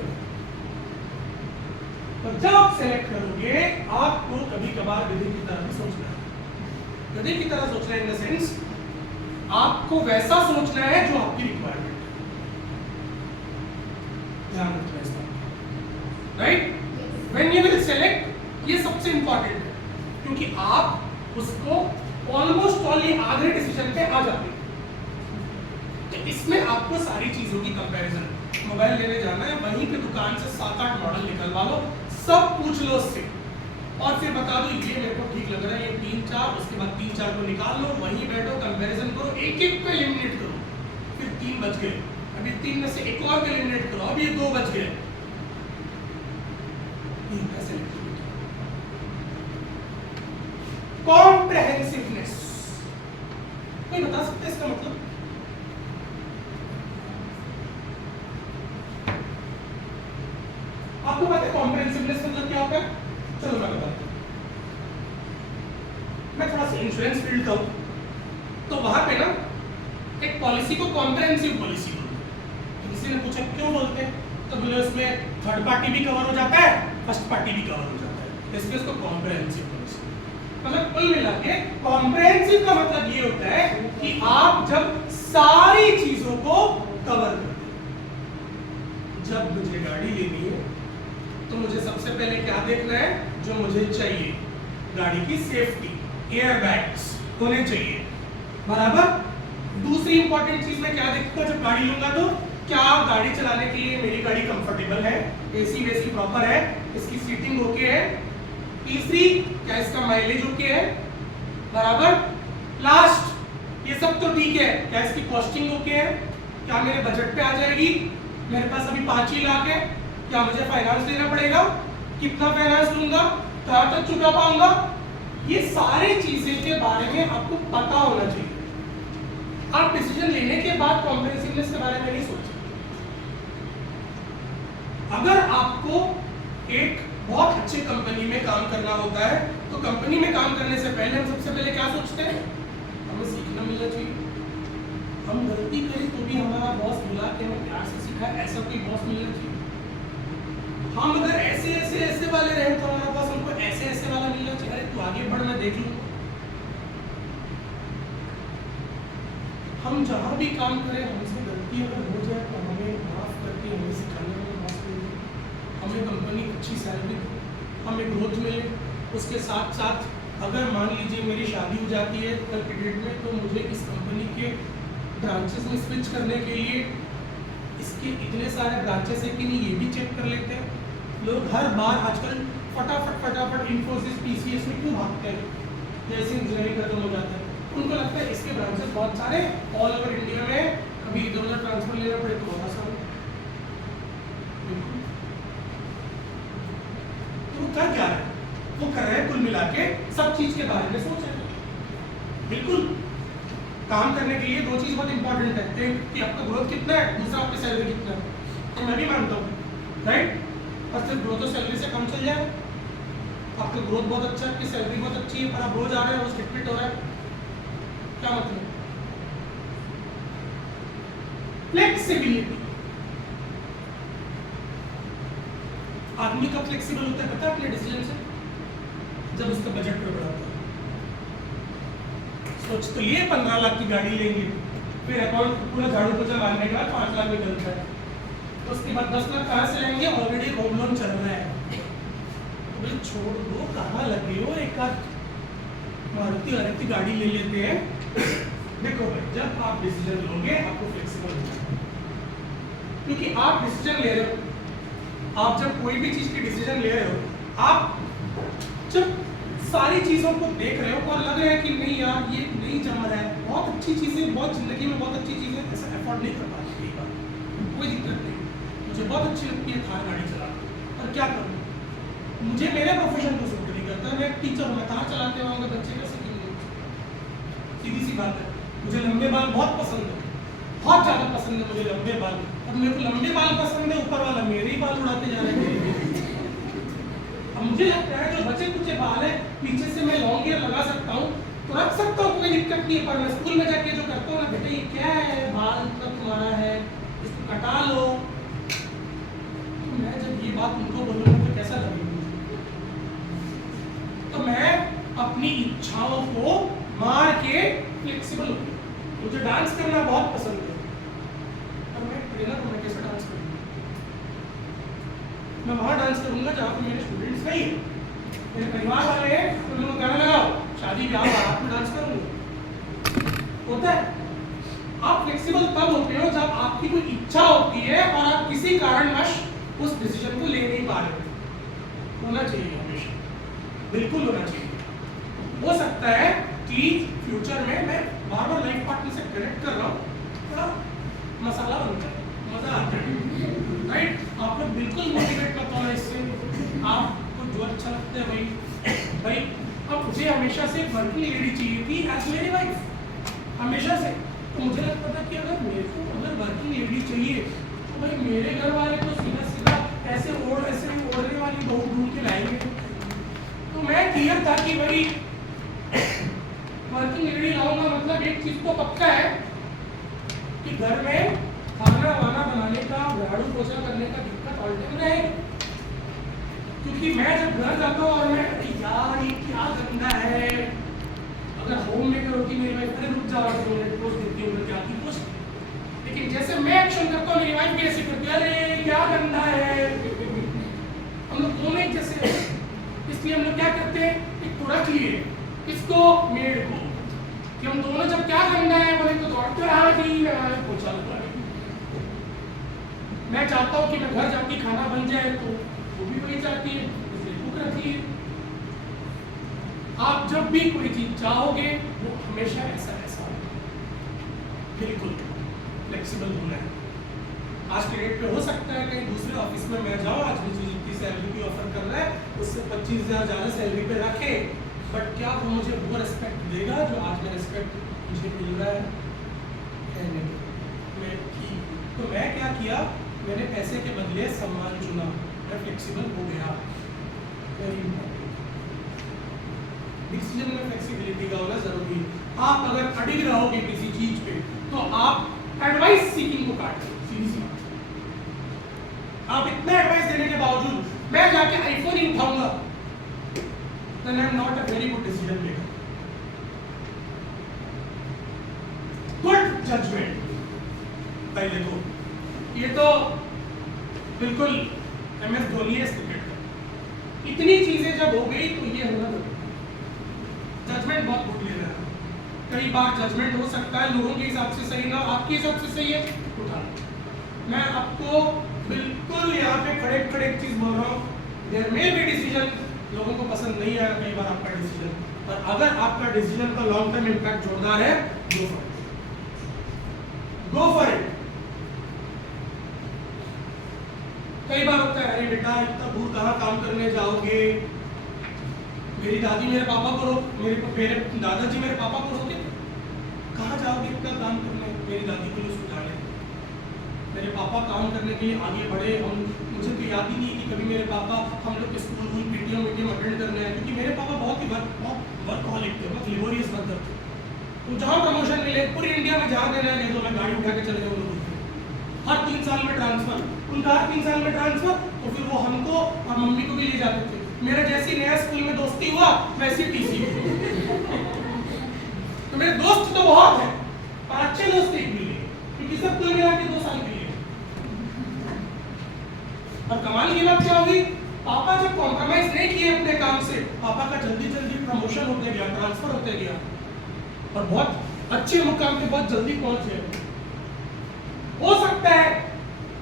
तो जब आप सेलेक्ट करोगे आपको कभी कभार गधे की तरह भी सोचना है। गधे की तरह सोचना है इन द सेंस आपको वैसा सोचना है जो आपकी रिक्वायरमेंट है। ध्यान रखना इस बात, right? When you will select, ये सबसे इंपॉर्टेंट है क्योंकि आप उसको ऑलमोस्ट ऑल ये आधे डिसीजन पे आ जाते हैं। तो इसमें आपको सारी चीजों की कंपैरिजन, मोबाइल लेने जाना है वहीं पे दुकान से 7-8 मॉडल निकलवा लो, सब पूछ लो उससे और फिर बता दो ये मेरे को ठीक लग रहा है, ये 3-4, उसके बाद 3-4 को निकाल लो, वहीं बैठो कंपैरिजन करो, एक-एक को एलिमिनेट करो। फिर 3 बच गए, अभी 3 में से एक और को एलिमिनेट करो, अभी 2 बच गए। कॉम्प्रहेंसिवनेस, कोई बता सकता है इसका मतलब? आपको पता है कॉम्प्रहेंसिवनेस मतलब क्या होता है? चलो मैं बताता हूँ। मैं थोड़ा सा इंश्योरेंस फील्ड का हूँ, तो वहां पे ना एक पॉलिसी को कॉम्प्रहेंसिव पॉलिसी बोलते हैं। तो किसी ने पूछा क्यों बोलते हैं, तो बोले उसमें थर्ड पार्टी भी कवर हो जाता है, फर्स्ट पार्टी भी कवर हो जाता है, इसलिए उसको कॉम्प्रहेंसिव पॉलिसी। मतलब कुल मिला के कॉम्प्रहेंसिव का मतलब ये होता है कि आप जब सारी चीजों को कवर करते हैं। जब मुझे गाड़ी लेनी है तो मुझे सबसे पहले क्या देखना है? जो मुझे चाहिए, गाड़ी की सेफ्टी, एयर बैग्स होने चाहिए, बराबर। दूसरी इंपॉर्टेंट चीज मैं क्या देखूंगा जब गाड़ी लूंगा? तो क्या गाड़ी चलाने के लिए मेरी गाड़ी कंफर्टेबल है, एसी वेसी प्रॉपर है, इसकी सीटिंग ओके है। तीसरी, क्या इसका माइलेज ओके है, बराबर। लास्ट, ये सब तो ठीक है, क्या इसकी कॉस्टिंग ओके है, क्या मेरे बजट पे आ जाएगी, मेरे पास अभी 5 ही लाख है, क्या मुझे फाइनेंस लेना पड़ेगा, कितना फाइनेंस लूंगा, कहाँ तक चुका पाऊंगा, ये सारी चीजें के बारे में आपको पता होना चाहिए। आप डिसीजन लेने के बाद कॉम्प्रिहेंसिवनेस के बारे में नहीं सोचें। अगर आपको एक बहुत अच्छी कंपनी में काम करना होता है तो कंपनी में काम करने से पहले हम सबसे पहले क्या सोचते हैं, हमें सीखना मिलना चाहिए। हम गलती करें तो भी हमारा बॉस बुला के हमें प्यार से सिखाए, ऐसा कोई बॉस मिलना चाहिए। हम अगर ऐसे ऐसे ऐसे वाले रहे तो हमारा बॉस हमको ऐसे ऐसे वाला मिलना चाहिए, अरे तू आगे बढ़ मैं देख लूंगा। हम जहाँ भी काम करें हमसे गलती अगर हो जाए तो हमें माफ करके हमें सिखाने में माफ मिले, हमें कंपनी अच्छी सैलरी दे, हमें ग्रोथ मिले। उसके साथ साथ अगर मान लीजिए मेरी शादी हो जाती है कल की डेट में, तो मुझे इस कंपनी के ब्रांचेस में स्विच करने के लिए इसके इतने सारे ब्रांचेस है कि नहीं ये भी चेक कर लेते हैं। लोग हर बार आजकल फटाफट इन्फोसिस पीसीएस में क्यों भागते हैं, जैसे इंजीनियरिंग खत्म हो जाता है उनको लगता है इसके ब्रांचेस बहुत सारे ऑल ओवर इंडिया में, कभी इधर उधर ट्रांसफर लेना पड़े तो बहुत आसान। तो वो कर क्या रहे हैं, वो कर रहे हैं कुल मिला के सब चीज के बारे में सोच रहे हैं। बिल्कुल काम करने के लिए दो चीज बहुत इंपॉर्टेंट है, एक कि आपका ग्रोथ कितना है, दूसरा आपकी सैलरी कितना है। तो मैं भी मानता हूँ राइट, और सिर्फ ग्रोथ और सैलरी से कम चल जाए। आपका ग्रोथ बहुत अच्छा है, आपकी सैलरी बहुत अच्छी है, पर आप रोज आ रहे हैं, रोज फिट हो रहा है, क्या मतलब? फ्लेक्सिबिलिटी। आदमी कब फ्लेक्सिबल होता है पता है अपने डिसीजन से, जब उसका बजट पे बढ़ाता है। सोच तो लिए 15 लाख की गाड़ी लेंगे, फिर अकाउंट पूरा झाड़ू पोछा मारने के बाद 5 लाख निकलता है, तो उसके बाद 10 लाख कहाँ से लेंगे, ऑलरेडी होम लोन चल रहा है। तो भाई छोड़ दो, कहाँ लगे हो, एक आध मारुति गाड़ी ले लेते हैं। देखो भाई जब आप डिसीजन लोगे आपको फ्लेक्सिबल होना है, क्योंकि आप डिसीजन ले रहे हो, आप जब कोई भी चीज की डिसीजन ले रहे हो, आप जब सारी चीजों को देख रहे हो और लग रहा है कि नहीं यार ये नहीं जम रहा है, बहुत अच्छी चीजें, बहुत जिंदगी में बहुत अच्छी चीजें ऐसा अफोर्ड नहीं कर पाती कई बार, कोई दिक्कत नहीं, मुझे बहुत अच्छी लगती है थार गाड़ी चलाना, पर क्या करूँ, मुझे मेरे प्रोफेशन को सूट नहीं करता। मैं एक टीचर हूँ, मैं थार चलाते हुए बच्चे कैसे सीखेंगे, सीधी सी बात है। मुझे लंबे बाल बहुत पसंद है, बहुत ज़्यादा पसंद है मुझे लंबे बाल। अब मेरे को लंबे बाल पसंद है, ऊपर वाला मेरे ही बाल उड़ाते जा रहे हैं। अब मुझे लगता है जो बचे कुछ बाल है पीछे से मैं लॉन्ग हेयर लगा सकता हूँ तो रख सकता हूँ, कोई दिक्कत नहीं है। पर मैं स्कूल में जाके जो करता हूँ ना, बेटा ये क्या है, बाल इतना तुम्हारा है, इसको कटा लो। तो मैं जब ये बात उनको बोलूँगा तो कैसा लगेगा? तो मैं अपनी इच्छाओं को मार के फ्लेक्सिबल हूँ। मुझे डांस करना बहुत पसंद है, और मैं ट्रेनर हूँ, मैं कैसे डांस करूँगा? मैं वहाँ डांस करूँगा जहाँ पे मेरे स्टूडेंट्स नहीं है, मेरे परिवार वाले हैं, तो उनको गाना लगाओ, शादी ब्याह बारात में डांस करूँगा। होता है। आप फ्लेक्सिबल तब होते हो जब आपकी कोई इच्छा होती है और आप किसी कारणवश उस डिसीजन को ले नहीं पा रहे हो। होना चाहिए हमेशा, बिल्कुल होना चाहिए। हो सकता है कि फ्यूचर में मैं बार बार लाइफ पार्टनर से कनेक्ट कर रहा हूँ, थोड़ा मसाला बनता है, मजा आता है, राइट? आप लोग बिल्कुल मोटिवेट मत होना इससे, आपको जो अच्छा लगता है भाई। अब मुझे हमेशा से वर्किंग लेडी चाहिए थी एज मेरी वाइफ, हमेशा से। तो मुझे लगता था कि अगर मेरे को अगर वर्किंग लेडी चाहिए तो भाई मेरे घर वाले तो सीधा सीधा ऐसे ओढ़ने वाली बहू ढूंढ के लाएंगे। तो मैं क्लियर था कि भाई वर्किंग लेडी लाऊंगा, मतलब एक चीज तो पक्का है कि घर में खाना वाना बनाने का, झाड़ू पोछा करने का दिक्कत ऑल टाइम रहेगी। क्योंकि मैं जब घर जाता हूँ और मैं यार ये क्या गंदा है, अगर होम मेकर होती मेरी वाइफ, अरे रुक जाओ 2 मिनट पोस्ट देती हूँ, क्या की पोस्ट। लेकिन जैसे मैं एक्शन करता हूँ मेरी वाइफ भी ऐसे करती है, अरे क्या गंदा है। हम लोग दोनों एक जैसे हैं, इसलिए हम लोग क्या करते हैं, एक तो रख लिए इसको मेड को, कि हम दोनों जब क्या गंदा है बोले तो दौड़ते रहा कि पोछा लगा। मैं चाहता हूँ कि मैं घर जाके खाना बन जाए, तो वो भी वही चाहती है, इसलिए कुक रखी है। आप जब भी कोई चीज चाहोगे वो हमेशा ऐसा होगा। बिल्कुल फ्लेक्सिबल होना है। आज के डेट पे हो सकता है कहीं दूसरे ऑफिस में मैं जाऊँ, 25,000 ज़्यादा सैलरी पे रखे, बट क्या वो मुझे वो रिस्पेक्ट देगा जो आज मैं रिस्पेक्ट मुझे मिल रहा है नहीं? मैं ठीक, तो मैं क्या किया, मैंने पैसे के बदले सम्मान चुना, मैं फ्लेक्सिबल हो गया। वेरी इंपॉर्टेंट, डिसीजन में फ्लेक्सिबिलिटी का होना जरूरी है। आप अगर अड़िग रहोगे किसी चीज पे तो आप एडवाइस सीकिंग को काट दो, सीधी सी बात। आप इतना एडवाइस देने के बावजूद मैं जाके आईफोन ही उठाऊंगा, then I am not a very good decision maker. Good judgment, पहले तो ये तो बिल्कुल MS धोनी है क्रिकेट का। इतनी चीजें जब हो गई तो ये होना जरूरी, जजमेंट बहुत गुड ले रहा है। कई बार जजमेंट हो सकता है लोगों के हिसाब से सही ना, आपके हिसाब से सही है, उठा। मैं आपको बिल्कुल यहाँ पे खड़े खड़े एक चीज बोल रहा हूँ, देयर मे बी डिसीजन लोगों को पसंद नहीं आया कई बार आपका डिसीजन, पर अगर आपका डिसीजन का लॉन्ग टर्म इम्पैक्ट जोरदार है, go for it, go for it. कई बार होता है, अरे बेटा इतना दूर कहाँ काम करने जाओगे, मेरी दादी मेरे पापा को मेरे दादाजी मेरे पापा को रोके, कहाँ जाओगे इतना काम करने, मेरी दादी को सुझाने। मेरे पापा काम करने के लिए आगे बढ़े, मुझे तो याद ही नहीं कि कभी मेरे पापा हम लोग के स्कूल में मीटिंग अटेंड करने आए, क्योंकि मेरे पापा बहुत ही वर्कहॉलिक थे, बहुत लेबोरियस वर्कर थे। तो जहाँ प्रमोशन मिले पूरी इंडिया में जहाँ देना है, तो मैं गाड़ी उठा के चले गए उन लोगों को। हर 3 साल में ट्रांसफर, उनका हर 3 साल में ट्रांसफर, तो फिर वो हमको और मम्मी को भी ले जाते थे। मेरा जैसी नया स्कूल में दोस्ती हुआ वैसी टीसी हुई। तो मेरे दोस्त तो बहुत है, पर अच्छे दोस्त एक मिले, क्योंकि सब कोई मिला के 2 साल के लिए। और कमाल की बात क्या होगी, पापा जब कॉम्प्रोमाइज नहीं किए अपने काम से, पापा का जल्दी जल्दी प्रमोशन होते गया, ट्रांसफर होते गया, और बहुत अच्छे मुकाम पे बहुत जल्दी पहुंच गए। हो सकता है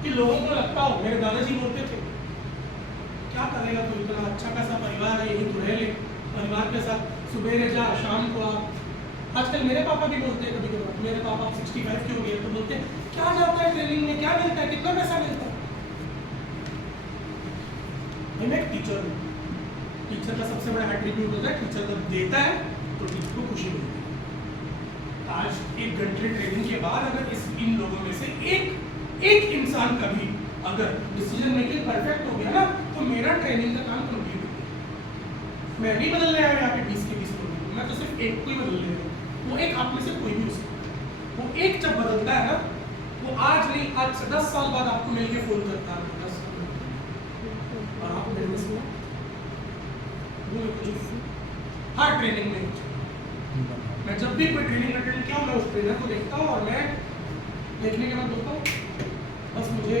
कि लोगों को लगता हो, मेरे दादाजी बोलते थे, क्या करेगा तू, इतना अच्छा खासा परिवार है, यही तो रह ले परिवार के साथ, सुबह रह जा शाम को आप। आजकल मेरे पापा भी बोलते हैं, कभी कभी मेरे पापा 65 के हो गए तो बोलते हैं, क्या जाता है ट्रेनिंग में, क्या मिलता है, कितना पैसा मिलता है। मैं एक टीचर हूँ, टीचर का सबसे बड़ा एट्रीब्यूट होता है, टीचर जब देता है तो टीचर को खुशी मिलती है। आज 1 घंटे ट्रेनिंग के बाद अगर इन लोगों में से एक इंसान का भी अगर डिसीजन मेकिंग परफेक्ट हो गया ना, तो मेरा ट्रेनिंग का काम कंप्लीट हो गया। मैं नहीं बदलने आया यहाँ पे 20 के 20 लोग, मैं तो सिर्फ एक को ही बदलने रहा हूँ। वो एक आप में से कोई भी हो सकता है। वो एक जब बदलता है ना, वो आज नहीं, आज से 10 साल बाद आपको मिलके फोन करता है, 10 साल और आप मेरे में से हर ट्रेनिंग में मैं जब भी कोई ट्रेनिंग अटेंड किया, मैं उस ट्रेनर को देखता हूँ और मैं देखने के बाद बोलता हूँ, बस मुझे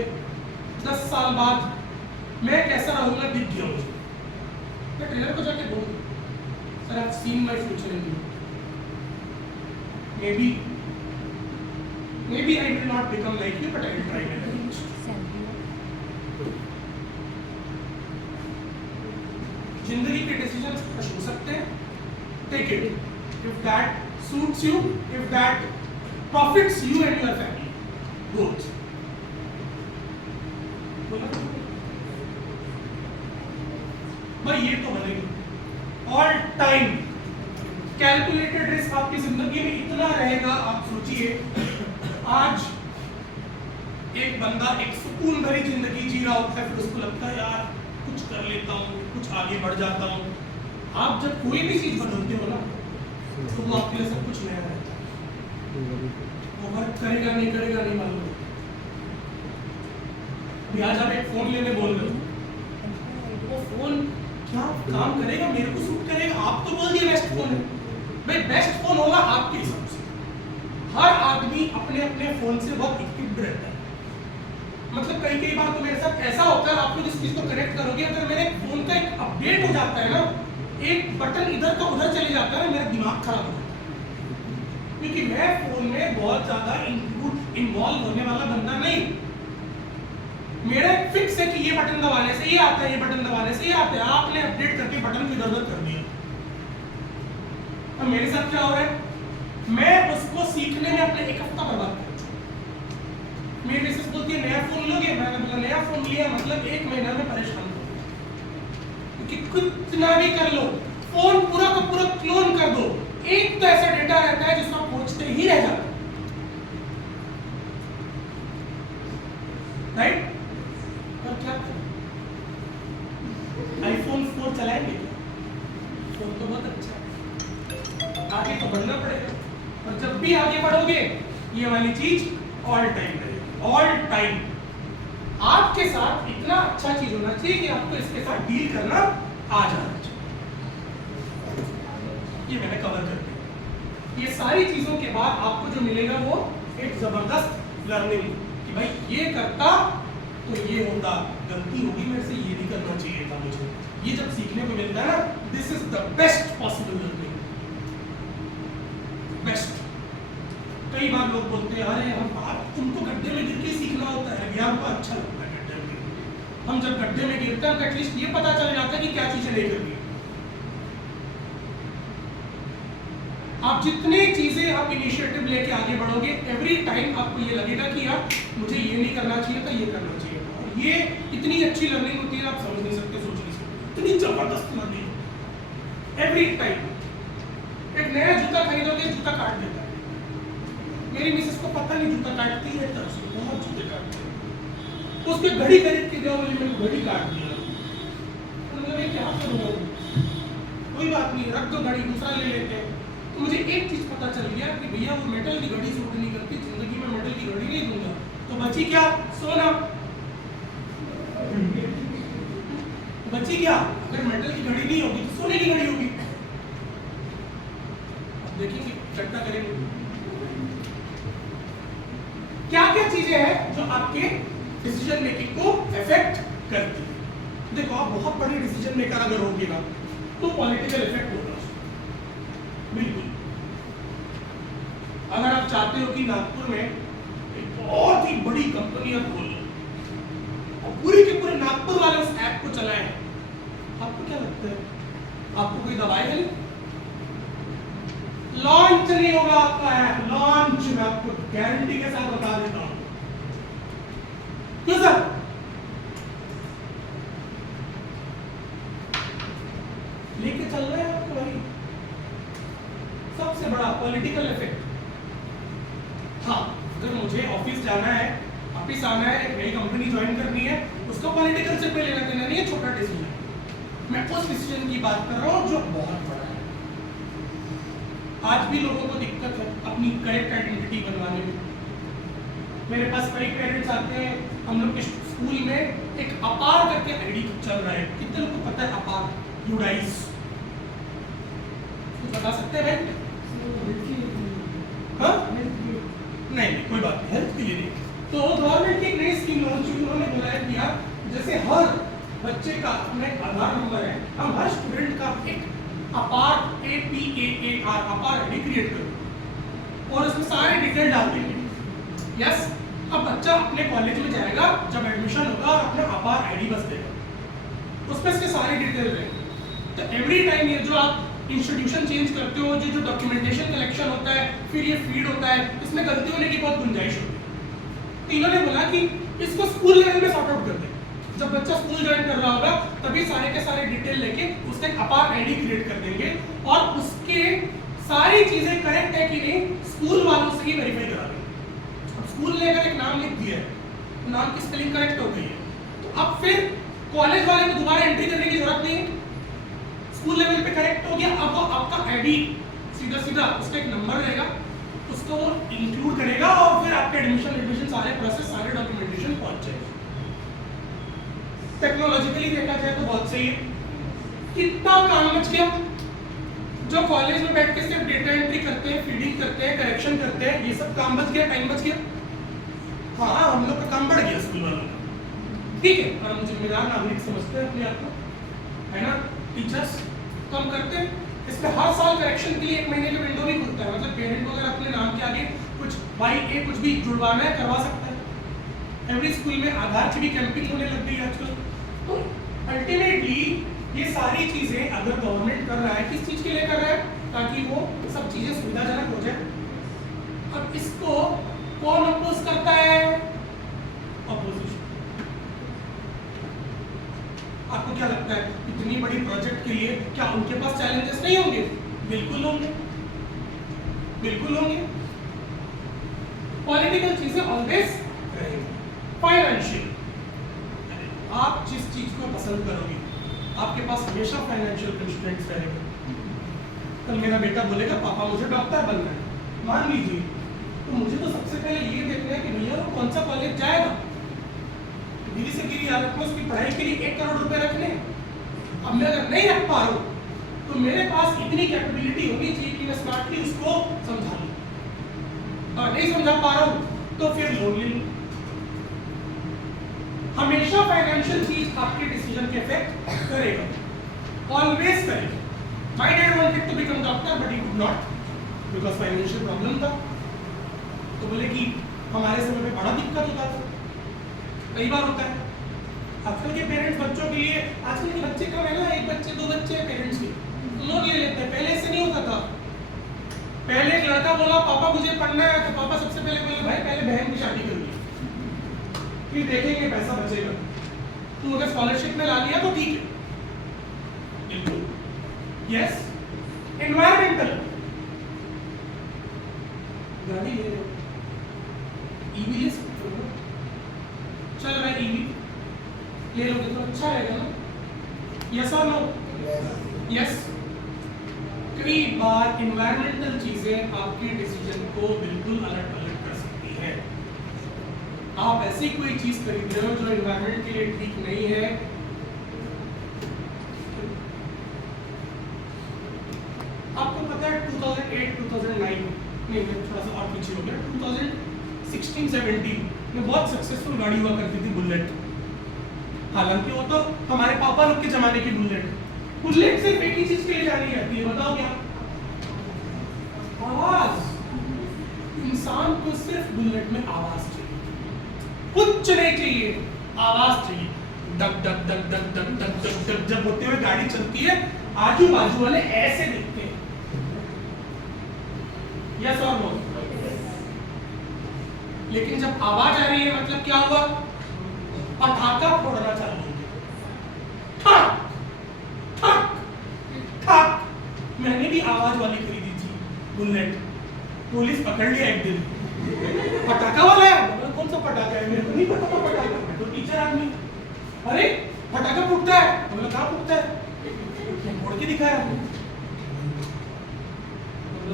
10 साल बाद मैं कैसा रहूँगा दिख गया मुझे। मैं ट्रेनर को जाके बोल, sir I have seen my future in you, maybe I will not become like you, but I will try my best. जिंदगी के डिसीजंस खुश हो सकते हैं, take it if that suits you, if that profits you and your family, both. भाई ये तो बनेगा ऑल टाइम कैलकुलेटेड रिस्क आपकी जिंदगी में इतना रहेगा। आप सोचिए, आज एक बंदा एक सुकून भरी जिंदगी जी रहा होता है, फिर उसको लगता है यार कुछ कर लेता हूँ, कुछ आगे बढ़ जाता हूँ। आप जब कोई भी चीज बदलते हो ना, तो वो आपके लिए सब कुछ नया रहता है। वो वर्क करेगा नहीं करेगा नहीं मालूम। अभी आज आप एक फोन लेने बोल रहे हो, वो फोन क्या काम करेगा, मेरे को सूट करेगा? आप तो बोल दिए बेस्ट फोन है, भाई बेस्ट फोन होगा आपके हिसाब से। हर आदमी अपने अपने फोन से बहुत इक्विप्ड रहता है। मतलब कई बार तो मेरे साथ ऐसा होता है, आप लोग इस चीज को कनेक्ट करोगे, अगर मेरे फोन का एक अपडेट हो जाता है ना, एक बटन इधर का उधर चले जाता है ना, मेरा दिमाग खराब हो जाता है। क्योंकि मैं फोन में बहुत ज्यादा इन्वॉल्व होने वाला बंदा नहीं। मेरा फिक्स है कि ये बटन दबाने से ये आता है, ये बटन दबाने से ये आता है। आपने अपडेट करके बटन को इधर-उधर कर दिया। अब मेरे साथ क्या हो रहा है, मैं उसको सीखने में अपने 1 हफ्ता बर्बाद कर चुका। मेरी मिसेस बोलती है नया फोन लोगे, मैंने बोला नया फोन लिया मतलब 1 महीना में परेशान हो। कि कितना भी कर लो, फोन पूरा का पूरा क्लोन कर दो, एक तो ऐसा डेटा रहता है जिसको आप खोजते ही रह जाते, राइट? और क्या करें? आईफोन 4 चलाएंगे क्या? फोन तो बहुत अच्छा है, आगे तो बढ़ना पड़ेगा, और जब भी आगे बढ़ोगे ये वाली चीज ऑल टाइम रहेगी, ऑल टाइम। आपके साथ इतना अच्छा चीज होना चाहिए कि आपको इसके साथ डील करना आ जाना चाहिए। ये मैंने कवर कर दिया। ये सारी चीजों के बाद आपको जो मिलेगा वो एक जबरदस्त लर्निंग कि भाई ये करता तो ये होता, गलती होगी मेरे से, ये नहीं करना चाहिए था मुझे। ये जब सीखने को मिलता है ना, this is the best possible learning, best. कई बार लोग बोलते हैं अरे हम तुमको गड्ढे में गिर के सीखना होता है, यार हमको अच्छा लगता है गड्ढे में गिरना। हम जब गड्ढे में गिरते हैं तो एटलीस्ट ये पता चल जाता है कि क्या चीजें नहीं करनी। आप जितने चीजें आप इनिशिएटिव लेके आगे बढ़ोगे, एवरी टाइम आपको ये लगेगा कि यार मुझे ये नहीं करना चाहिए था, ये करना चाहिए था। और ये इतनी अच्छी लर्निंग होती है, आप समझ नहीं सकते, सोच नहीं सकते, इतनी जबरदस्त लर्निंग एवरी टाइम। एक नया जूता खरीदोगे, जूता काट देता है। मेरी मिसेस को पता नहीं जूता काटती है, तब उसको बहुत जूते काटते हैं। उसके घड़ी खरीद के दिया, बोली मैंने घड़ी काट दिया। उन्होंने क्या करूँगा, कोई बात नहीं, रख दो घड़ी, दूसरा ले लेते हैं। तो मुझे एक चीज पता चल गया कि भैया वो मेटल की घड़ी सूट नहीं करती, जिंदगी में मेटल की घड़ी नहीं दूंगा। तो बची क्या? सोना। बची क्या? अगर मेटल की घड़ी नहीं होगी तो सोने की घड़ी होगी। अब देखेंगे, चर्चा करेंगे क्या क्या चीजें हैं जो आपके डिसीजन मेकिंग को इफेक्ट करती है। देखो, आप बहुत बड़ी डिसीजन मेकर अगर होगी ना, तो पॉलिटिकल इफेक्ट होगा बिल्कुल। अगर आप चाहते हो कि नागपुर में एक बहुत ही बड़ी कंपनी आप खोल लो और पूरे के पूरे नागपुर वाले उस ऐप को चलाएं, आपको क्या लगता है आपको कोई दबाएगा नहीं? लॉन्च नहीं होगा आपका ऐप, लॉन्च मैं आपको गारंटी के साथ बता देता हूं। क्यों सर? लेके चल रहे हैं आपको भाई, सबसे बड़ा पॉलिटिकल इफेक्ट। हाँ, अगर मुझे ऑफिस जाना है, ऑफिस आना है, एक नई कंपनी ज्वाइन करनी है, उसको पॉलिटिकल से कोई लेना देना नहीं है, छोटा डिसीजन। मैं उस डिसीजन की बात कर रहा हूँ जो बहुत बड़ा है। आज भी लोगों को दिक्कत है अपनी करेक्ट आइडेंटिटी बनवाने में। मेरे पास कई पेरेंट्स आते हैं, हम लोग के स्कूल में एक अपार करके आईडी चल रहा है, कितने लोग को पता है अपार? यूडाइस बता सकते हैं भाई? हाँ? नहीं, कोई बात नहीं, हेल्थ के लिए नहीं। तो गवर्नमेंट की एक नई स्कीम लॉन्च हुई, उन्होंने बुलाया किया, जैसे हर बच्चे का अपना एक आधार नंबर है, हम हर स्टूडेंट का एक अपार APAAR अपार आईडी क्रिएट करो और उसमें सारे डिटेल डाल देंगे। यस, अब बच्चा अपने कॉलेज में जाएगा, जब एडमिशन होगा और अपना अपार आईडी बस देगा, उसमें इसके सारे डिटेल रहेंगे। तो एवरी टाइम ये जो आप इंस्टीट्यूशन चेंज करते हो, जो डॉक्यूमेंटेशन कलेक्शन होता है, फिर ये फीड होता है, इसमें गलती होने की बहुत गुंजाइश होती है। तो इन्होंने बोला कि इसको स्कूल लेवल में सॉर्ट आउट कर दें। जब बच्चा स्कूल ज्वाइन कर रहा होगा तभी सारे के सारे डिटेल लेके उसका एक अपार आईडी क्रिएट कर देंगे और उसके सारी चीजें करेक्ट है कि नहीं स्कूल वालों से ही वेरीफाई करा देंगे। अब स्कूल ने अगर एक नाम लिख दिया है, तो नाम की स्पेलिंग करेक्ट हो गई है, तो अब फिर कॉलेज वाले को दोबारा एंट्री करने की जरूरत नहीं है, स्कूल लेवल पे करेक्ट हो गया। अब वो आपका आईडी सीधा सीधा उसका एक नंबर रहेगा, उसको वो इंक्लूड करेगा और फिर आपके एडमिशन सारे प्रोसेस, सारे डॉक्यूमेंटेशन पहुंच जाएगा। टेक्नोलॉजिकली देखा जाए तो बहुत सही है। कितना काम बच गया। जो कॉलेज में बैठ के सिर्फ डेटा एंट्री करते हैं, फीडिंग करते हैं, करेक्शन करते हैं, ये सब काम बच गया, टाइम बच गया। हाँ, हम लोग का काम बढ़ गया स्कूल वालों का, ठीक है, और हम जिम्मेदार नागरिक समझते हैं अपने आप को, है ना? टीचर्स तो हम करते हैं। इसमें हर साल करेक्शन के लिए 1 महीने का विंडो भी खुलता है, मतलब पेरेंट को अगर अपने नाम के आगे कुछ YA कुछ भी जुड़वाना है, करवा सकता है। एवरी स्कूल में आधार की भी कैंपिंग होने लग गई आजकल। तो अल्टीमेटली ये सारी चीजें अगर गवर्नमेंट कर रहा है, किस चीज के लिए कर रहा है? ताकि वो सब चीजें सुविधाजनक हो जाए। अब इसको कौन अपोज करता है? अपोजिशन। आपको क्या लगता है इतनी बड़ी प्रोजेक्ट के लिए क्या उनके पास चैलेंजेस नहीं होंगे? बिल्कुल होंगे, बिल्कुल होंगे। पॉलिटिकल चीजें ऑलवेज रहेंगी। फाइनेंशियल, आप जिस चीज को पसंद करोगे आपके पास हमेशा फाइनेंशियल कंस्ट्रेंट्स रहेंगे। कल मेरा बेटा बोलेगा पापा मुझे डॉक्टर बनना है, मान लीजिए, तो मुझे तो सबसे पहले ये देखना है कि भैया वो कौन सा कॉलेज जाएगा। गिरी से गिरी हालत में उसकी पढ़ाई के लिए 1 करोड़ रुपए रखने, अब मैं अगर नहीं रख पा रहा हूँ तो मेरे पास इतनी कैपेबिलिटी होनी चाहिए कि मैं स्मार्टली उसको समझा लूँ। और नहीं समझा पा रहा हूँ तो फिर लोन ले लूँ। हमेशा फाइनेंशियल चीज आपके डिसीजन के इफेक्ट करेगा, ऑलवेज करेगा। My dad wanted to become doctor but he could not because financial problem था। तो बोले कि हमारे समय में बड़ा दिक्कत होता था, कई बार होता है। आजकल के पेरेंट्स बच्चों के लिए, आजकल के बच्चे कम है ना, 1 बच्चे 2 बच्चे पेरेंट्स के, तो लोन ले लेते हैं। पहले ऐसे नहीं होता था। पहले एक लड़का बोला पापा मुझे पढ़ना है, तो पापा सबसे पहले बोले भाई पहले बहन की शादी कर ली, फिर देखेंगे पैसा बचेगा, तू अगर स्कॉलरशिप में ला लिया तो ठीक है। बिल्कुल यस। एनवायरमेंटल, गाड़ी ले लो, ईवी ले सकते हो, चल रहा है ईवी ले लोगे तो अच्छा रहेगा ना? यस और नो? यस। कई बार एनवायरमेंटल चीजें आपके डिसीजन को बिल्कुल अलग अलग कर सकती हैं। आप ऐसी कोई चीज खरीद रहे हो जो एनवायरमेंट के लिए ठीक नहीं है, आपको पता है 2008 2009 नहीं, मैं थोड़ा सा और पीछे हो गया, 2016-17 में बहुत सक्सेसफुल गाड़ी हुआ करती थी बुलेट। हालांकि वो तो हमारे पापा लोग के जमाने की बुलेट। बुलेट सिर्फ एक ही चीज के लिए जानी जाती है, बताओ क्या? आवाज। इंसान को सिर्फ बुलेट में आवाज चाहिए, कुछ नहीं चाहिए, आवाज चाहिए। Duck duck duck duck duck duck duck duck जब होते हुए गाड़ी चलती है आजू बाजू वाले ऐसे दिखते हैं। यस और नो? लेकिन जब आवाज आ रही है मतलब क्या हुआ? पटाखा फोड़ना चालू हो गया, ठक ठक ठक। मैंने भी आवाज वाली खरीदी थी बुलेट, पुलिस पकड़ लिया एक दिन, पटाखा वाला है। कौन सा पटाखा है? मेरे को नहीं पता था पटाखा, मैं तो टीचर आदमी। अरे पटाखा फूटता है, बोला कहाँ फूटता है? फोड़ के दिखाया,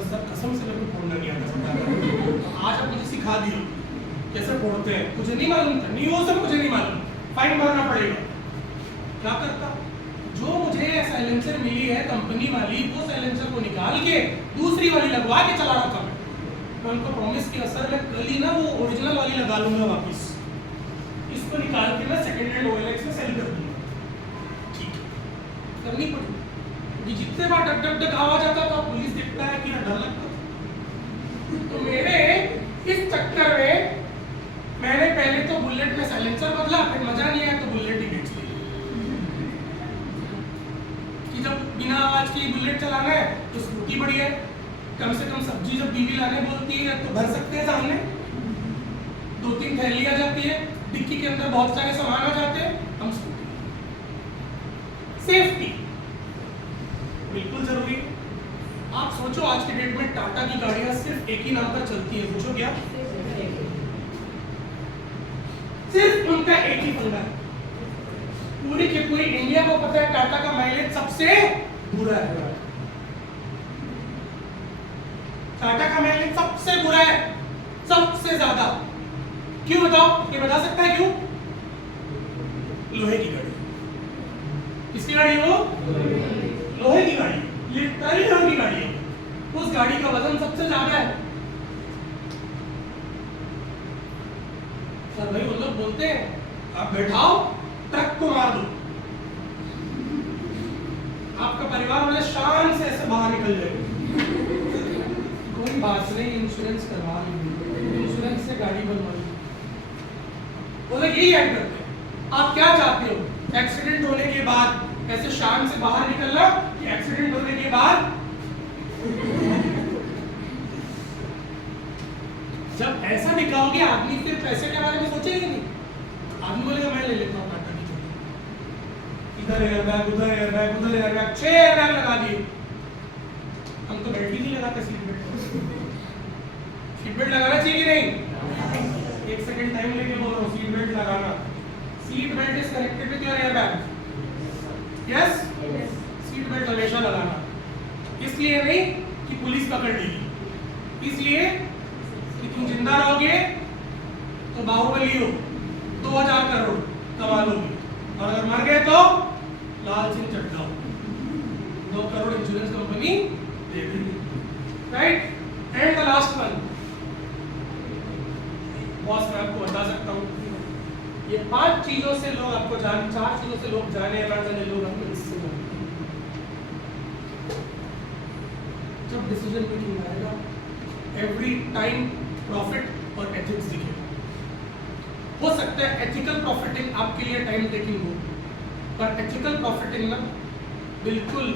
सर कसम से मेरे को फोड़ना नहीं आता पटाखा। आज आप मुझे सिखा दिया कैसे फोड़ते हैं, मुझे नहीं मालूम था, नहीं वो सब मुझे नहीं मालूम, फाइन भरना पड़ेगा। क्या करता? जो मुझे साइलेंसर मिली है कंपनी वाली, वो साइलेंसर को निकाल के दूसरी वाली लगवा के चला रहा था मैं उनको प्रॉमिस किया सर मैं कल ही ना वो ओरिजिनल वाली लगा लूंगा वापस, इसको निकाल के मैं सेकंड हैंड OLX में सेल कर दूंगा। ठीक है, करनी पड़ी, क्योंकि जितने बार डक डक डक आवाज आता था पुलिस देखता है कि डर लगता था। तो मेरे इस चक्कर में मैंने पहले तो बुलेट में साइलेंसर बदला, फिर मजा नहीं आया तो बुलेट ही बेच ली कि जब बिना आवाज की बुलेट चलाना है तो स्कूटी बढ़िया है, कम से कम सब्जी जब बीवी लाने बोलती है तो भर सकते हैं सामने, 2-3 थैली आ जाती है, डिक्की के अंदर बहुत सारे सामान आ जाते हैं, हम स्कूटी। सेफ्टी बिल्कुल जरूरी है। आप सोचो आज के डेट में टाटा की गाड़ियां सिर्फ एक ही नाम पर चलती है, पूछो क्या? सिर्फ उनका एक ही पंगा है, पूरी की पूरी इंडिया को पता है टाटा का माइलेज सबसे बुरा है। टाटा का माइलेज सबसे बुरा है, सबसे ज्यादा। क्यों बताओ? ये बता सकता है क्यों? लोहे की गाड़ी। किसकी गाड़ी है वो? लोहे की गाड़ी, लिटरली लोहे की गाड़ी है। उस गाड़ी का वजन सबसे ज्यादा है। सर भाई वो लोग बोलते हैं आप बैठाओ ट्रक को मार दो, आपका परिवार वाले शान से ऐसे बाहर निकल जाएंगे। कोई बात नहीं, इंश्योरेंस करवा लीजिए, इंश्योरेंस से गाड़ी बनवा लीजिए। वो लोग यही ऐड करते हैं। आप क्या चाहते हो, एक्सीडेंट होने के बाद ऐसे शान से बाहर निकलना कि एक्सीडेंट होने के बाद जब ऐसा दिखाओगे आदमी फिर पैसे के बारे में सोचेगा नहीं। आदमी बोलेगा मैं ले लेता हूँ टाटा की, इधर एयरबैग, उधर एयरबैग, उधर एयरबैग, 6 एयरबैग लगा दिए। हम तो बेल्ट ही नहीं लगाते सीट बेल्ट। सीट बेल्ट लगाना चाहिए कि नहीं? एक सेकंड टाइम लेके बोल रहा हूँ, सीट बेल्ट लगाना। Seat belt is connected with your airbag. Yes, seat belt हमेशा लगाना। इसलिए नहीं कि पुलिस पकड़ लेगी, इसलिए कि तुम जिंदा रहोगे तो बाहुबली हो, 2000 करोड़ कमा लोगे, और अगर मर गए तो लाल सिंह चड्ढा हो, 2 करोड़ इंश्योरेंस कंपनी दे देगी। Right? And the last one, boss मैं आपको बता सकता हूँ, ये 5 चीजों से लोग आपको 4 चीजों से लोग जाने ना जाने लोग आपको इससे जानते हैं। जब डिसीजन मेकिंग आएगा, एवरी टाइम प्रॉफिट और एथिक्स दिखेगा। हो सकता है एथिकल प्रॉफिटिंग आपके लिए टाइम टेकिंग हो, पर एथिकल प्रॉफिटिंग ना बिल्कुल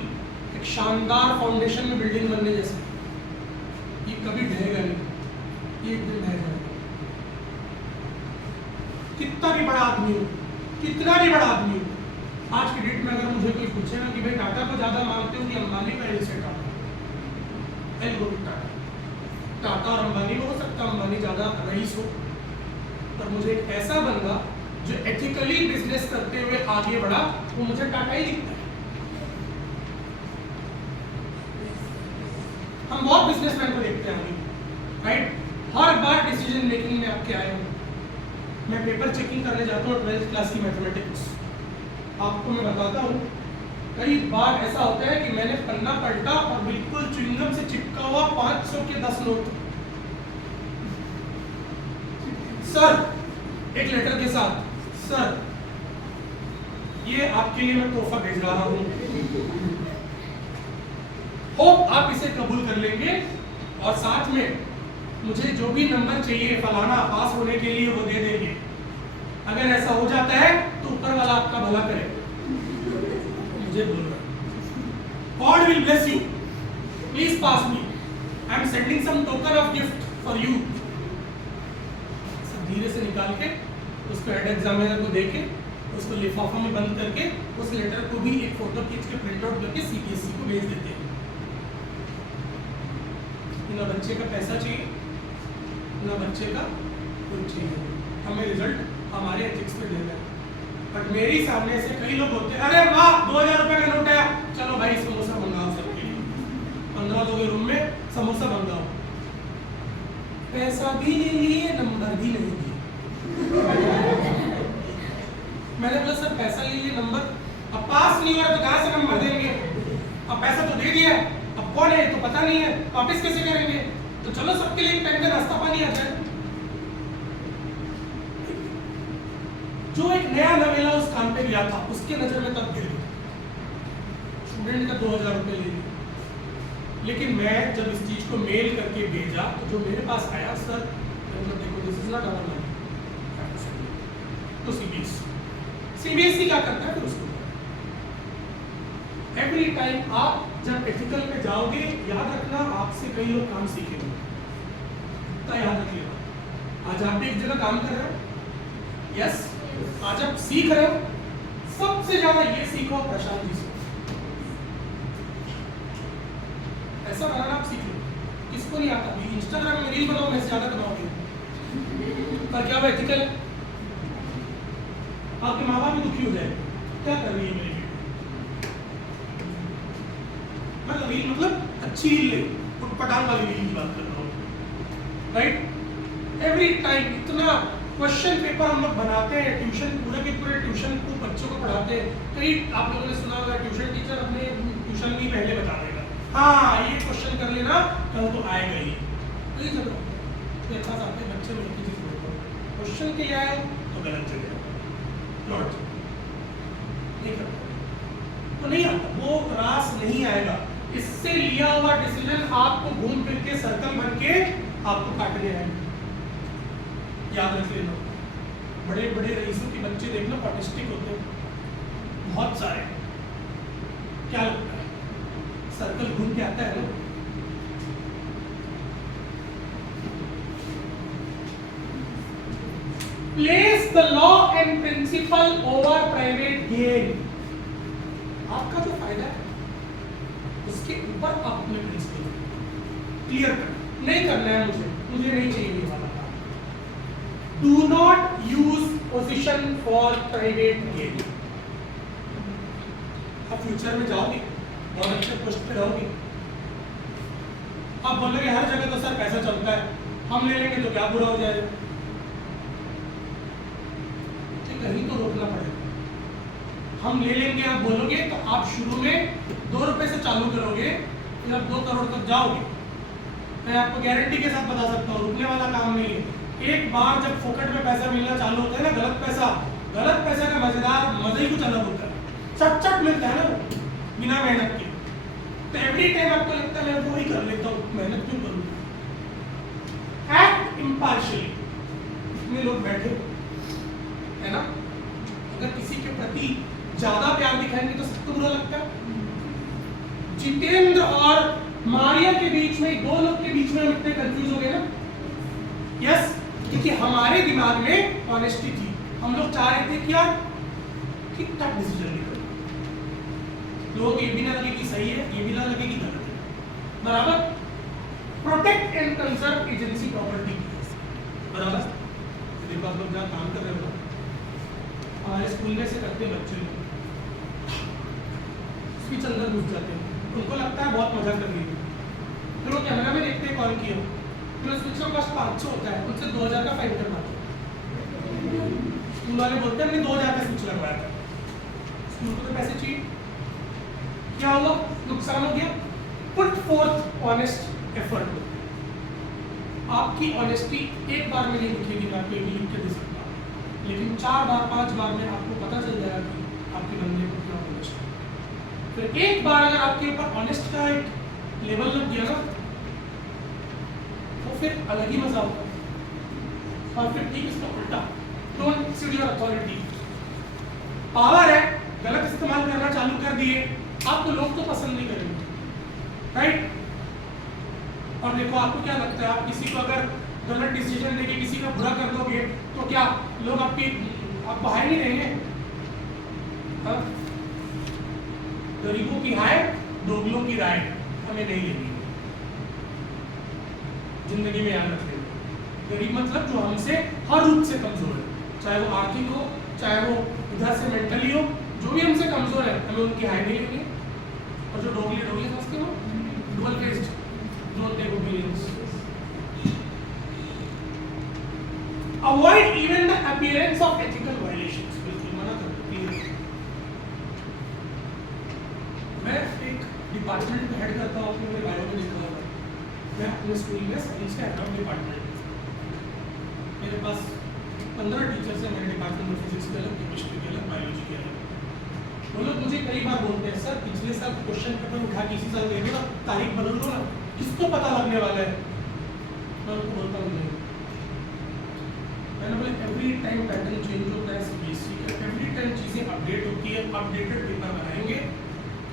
एक शानदार फाउंडेशन में बिल्डिंग बनने जैसा, ये कभी ढहेगा नहीं, ये एक दिन ढह जाएगा। कितना भी बड़ा आदमी हो, कितना भी बड़ा आदमी हो, आज की डेट में अगर मुझे कोई पूछेगा कि भाई टाटा को ज्यादा मानते हो कि अंबानी का एल से टाटा, आई गो टू टाटा। टाटा और अंबानी में हो सकता है अंबानी ज्यादा रईस हो, पर मुझे एक ऐसा बंदा जो एथिकली बिजनेस करते हुए आगे बढ़ा, वो मुझे टाटा ही दिखता है। हम बहुत बिजनेसमैन को देखते हैं अभी, राइट? हर बार डिसीजन मेकिंग में आपके आए हो। मैं पेपर चेकिंग करने जाता हूँ 12th क्लास की मैथमेटिक्स, आपको मैं बताता हूँ, कई बार ऐसा होता है कि मैंने पन्ना पलटा और बिल्कुल च्युइंगम से चिपका हुआ 500 के 10 नोट, सर एक लेटर के साथ, सर ये आपके लिए मैं तोहफा भेज रहा हूँ, होप आप इसे कबूल कर लेंगे, और साथ में मुझे जो भी नंबर चाहिए फलाना पास होने के लिए वो दे देंगे। अगर ऐसा हो जाता है तो ऊपर वाला आपका भला करे। मुझे बोल रहा God will bless you. Please pass me. I am sending some token of gift for you. सब धीरे से निकाल के उसको हेड एग्जामिनर को दे के उसको लिफाफा में बंद करके उस लेटर को भी एक फोटो खींच के प्रिंट आउट करके CBSE को भेज देते हैं। ना बच्चे का पैसा चाहिए, ना बच्चे का कुछ चाहिए, हमें रिजल्ट हमारे एथिक्स पे देना है। बट मेरी सामने से कई लोग होते हैं, अरे वाह 2000 रुपए का नोट आया, चलो भाई समोसा मंगाओ सबके लिए, 15 लोग रूम में समोसा मंगाओ, पैसा भी नहीं लिए, नंबर भी नहीं दिए। मैंने बोला सर पैसा ले लिए, नंबर अब पास नहीं हो रहा तो कहाँ से नंबर देंगे, अब पैसा तो दे दिया, अब कौन है तो पता नहीं है, वापिस कैसे करेंगे, तो चलो सबके लिए पेन का रास्ता पानी आ जाए। जो एक नया नवेला उस काम पे गया था उसके नजर में तब गिर गया, स्टूडेंट का 2000 रुपये ले लिए, लेकिन मैं जब इस चीज को मेल करके भेजा तो जो मेरे पास आया, सर मतलब देखो this is not our money, तो सीबीएसई क्या करता है फिर उसको, एवरी टाइम आप जब एथिकल में जाओगे, याद रखना आपसे कई लोग काम सीखेंगे, तो याद रखिएगा। आज आप भी एक जगह काम कर रहे हो, यस, आज आप सीख रहे हो, सबसे ज्यादा ये सीखो प्रशांत जी से, ऐसा बनाना आप सीख लो। किसको नहीं आता, इंस्टाग्राम में रील बनाओ, मैं ज्यादा कमाओगे, पर क्या वो एथिकल है? आपके माँ बाप भी दुखी हो जाए, क्या कर रही है मेरी रील, मतलब अच्छी रील ले, उटपटांग वाली रील की बात कर रहा हूँ, राइट? एवरी टाइम इतना क्वेश्चन पेपर हम लोग बनाते हैं, ट्यूशन पूरे के पूरे ट्यूशन को बच्चों को पढ़ाते हैं, कई आप लोगों ने सुना होगा ट्यूशन टीचर अपने ट्यूशन में पहले बता देगा, हाँ ये क्वेश्चन कर लेना कल तो आएगा ही, कई जगह मेरे पास आते बच्चे में की चीज क्वेश्चन के लिए आए तो गलत जगह लौट नहीं करता, तो नहीं आता, वो रास नहीं आएगा। इससे लिया हुआ डिसीजन आपको घूम फिर के सर्कल बन के आपको काटने आएंगे, याद रख लेना। बड़े बड़े रईसों के बच्चे देखना ऑटिस्टिक होते हैं बहुत सारे, क्या लगता है सर्कल घूम के आता है ना। Place the law and principle over private gain. आपका जो फायदा है उसके ऊपर आप अपने प्रिंसिपल क्लियर कर नहीं करना है, मुझे नहीं चाहिए ये वाला काम। Do not use position for private gain. आप फ्यूचर में जाओगे बहुत अच्छे पोस्ट पे रहोगे, आप बोलोगे हर जगह तो सर पैसा चलता है, हम ले लेंगे तो क्या बुरा हो जाएगा, तो कहीं तो रोकना पड़ेगा। हम ले लेंगे आप बोलोगे तो आप शुरू में 2 रुपए से चालू करोगे, फिर आप 2 करोड़ तक जाओगे। मैं आपको गारंटी के साथ बता सकता हूँ, रुकने वाला काम नहीं है। एक बार जब फोकट में पैसा मिलना चालू होता है ना, गलत पैसा का मजेदार मजा ही कुछ अलग होता है, चट मिलता है ना बिना मेहनत के। तो एवरी टाइम आपको लगता है मैं वो ही कर लेता हूँ, मेहनत क्यों करूँ। Act impartially. इतने लोग बैठे है ना, अगर किसी के प्रति ज्यादा प्यार दिखाएंगे तो सबको बुरा लगता है। जितेंद्र और मारिया के बीच में, 2 लोग के बीच में हम इतने कंफ्यूज हो गए ना। यस, क्योंकि हमारे दिमाग में ऑनेस्टी थी, हम लोग चाह रहे थे कि यार ठीक ठाक डिसीजन लेकर लोगों को ये भी ना लगे कि सही है, ये भी ना लगे कि गलत है, बराबर। Protect and conserve agency property, बराबर। देखो आप लोग जहाँ काम कर रहे हो, हमारे स्कूल में से करते हैं बच्चे लोग, स्पीच अंदर घुस जाते हैं, उनको लगता है बहुत मजा कर रही है, फिर वो कैमरा में देखते हैं कॉल किया, फिर स्पीच का कॉस्ट 500 होता है, उनसे 2000 का फाइन करवाते हैं। स्कूल वाले बोलते हैं हमने 2000 का स्पीच लगवाया था, स्कूल को तो पैसे चाहिए। क्या होगा, नुकसान हो गया। Put fourth honest effort. आपकी ऑनेस्टी एक बार में नहीं दिखेगी, मैं आपको ये भी लिख के दे सकता हूँ, लेकिन 4 बार 5 बार में आपको पता चल जाएगा कि आपके बंदे को क्या ऑनेस्ट है। फिर एक बार अगर आपके ऊपर ऑनेस्ट का एक लेवल लग गया ना, तो फिर अलग ही मजा होगा। और फिर ठीक इसका उल्टा, don't exceed your authority. Power है, गलत इस्तेमाल करना चालू कर दिए, आपको लोग तो पसंद नहीं करेंगे, राइट। और देखो आपको क्या लगता है, आप किसी को अगर गलत डिसीजन लेके किसी का बुरा कर दोगे तो क्या लोग आप बाहर नहीं रहेंगे। गरीबों की हाय, दोगलों की राय हमें नहीं लेनी जिंदगी में, याद रखिए। गरीब मतलब जो हमसे हर रूप से कमजोर है, चाहे वो आर्थिक हो, चाहे वो इधर से मेंटली हो, जो भी हमसे कमजोर है हमें उनकी हाय नहीं लेनी। और जो डोगली समझते हो, dual faced, don't take opinions. Avoid even the appearance of ethical violations. बिल्कुल मना करती है। मैं एक डिपार्टमेंट में हेड करता हूँ, आपने मेरे बायो में देखा होगा। मैं अपने स्कूल में साइंस का हेड ऑफ डिपार्टमेंट, मेरे पास 15 टीचर्स हैं मेरे डिपार्टमेंट में, फिजिक्स के अलग, केमिस्ट्री के अलग, बायोलॉजी के अलग। वो लोग मुझे कई बार बोलते हैं सर पिछले साल क्वेश्चन पेपर उठा के इसी साल दे दो ना, तारीख बदल दो ना, किसको पता लगने वाला है। मैं उनको बोलता हूँ नहीं, मैंने बोले एवरी टाइम पैटर्न चेंज होता है, सीबीएसई का एवरी टाइम चीज़ें अपडेट होती है, अपडेटेड पेपर बनाएंगे,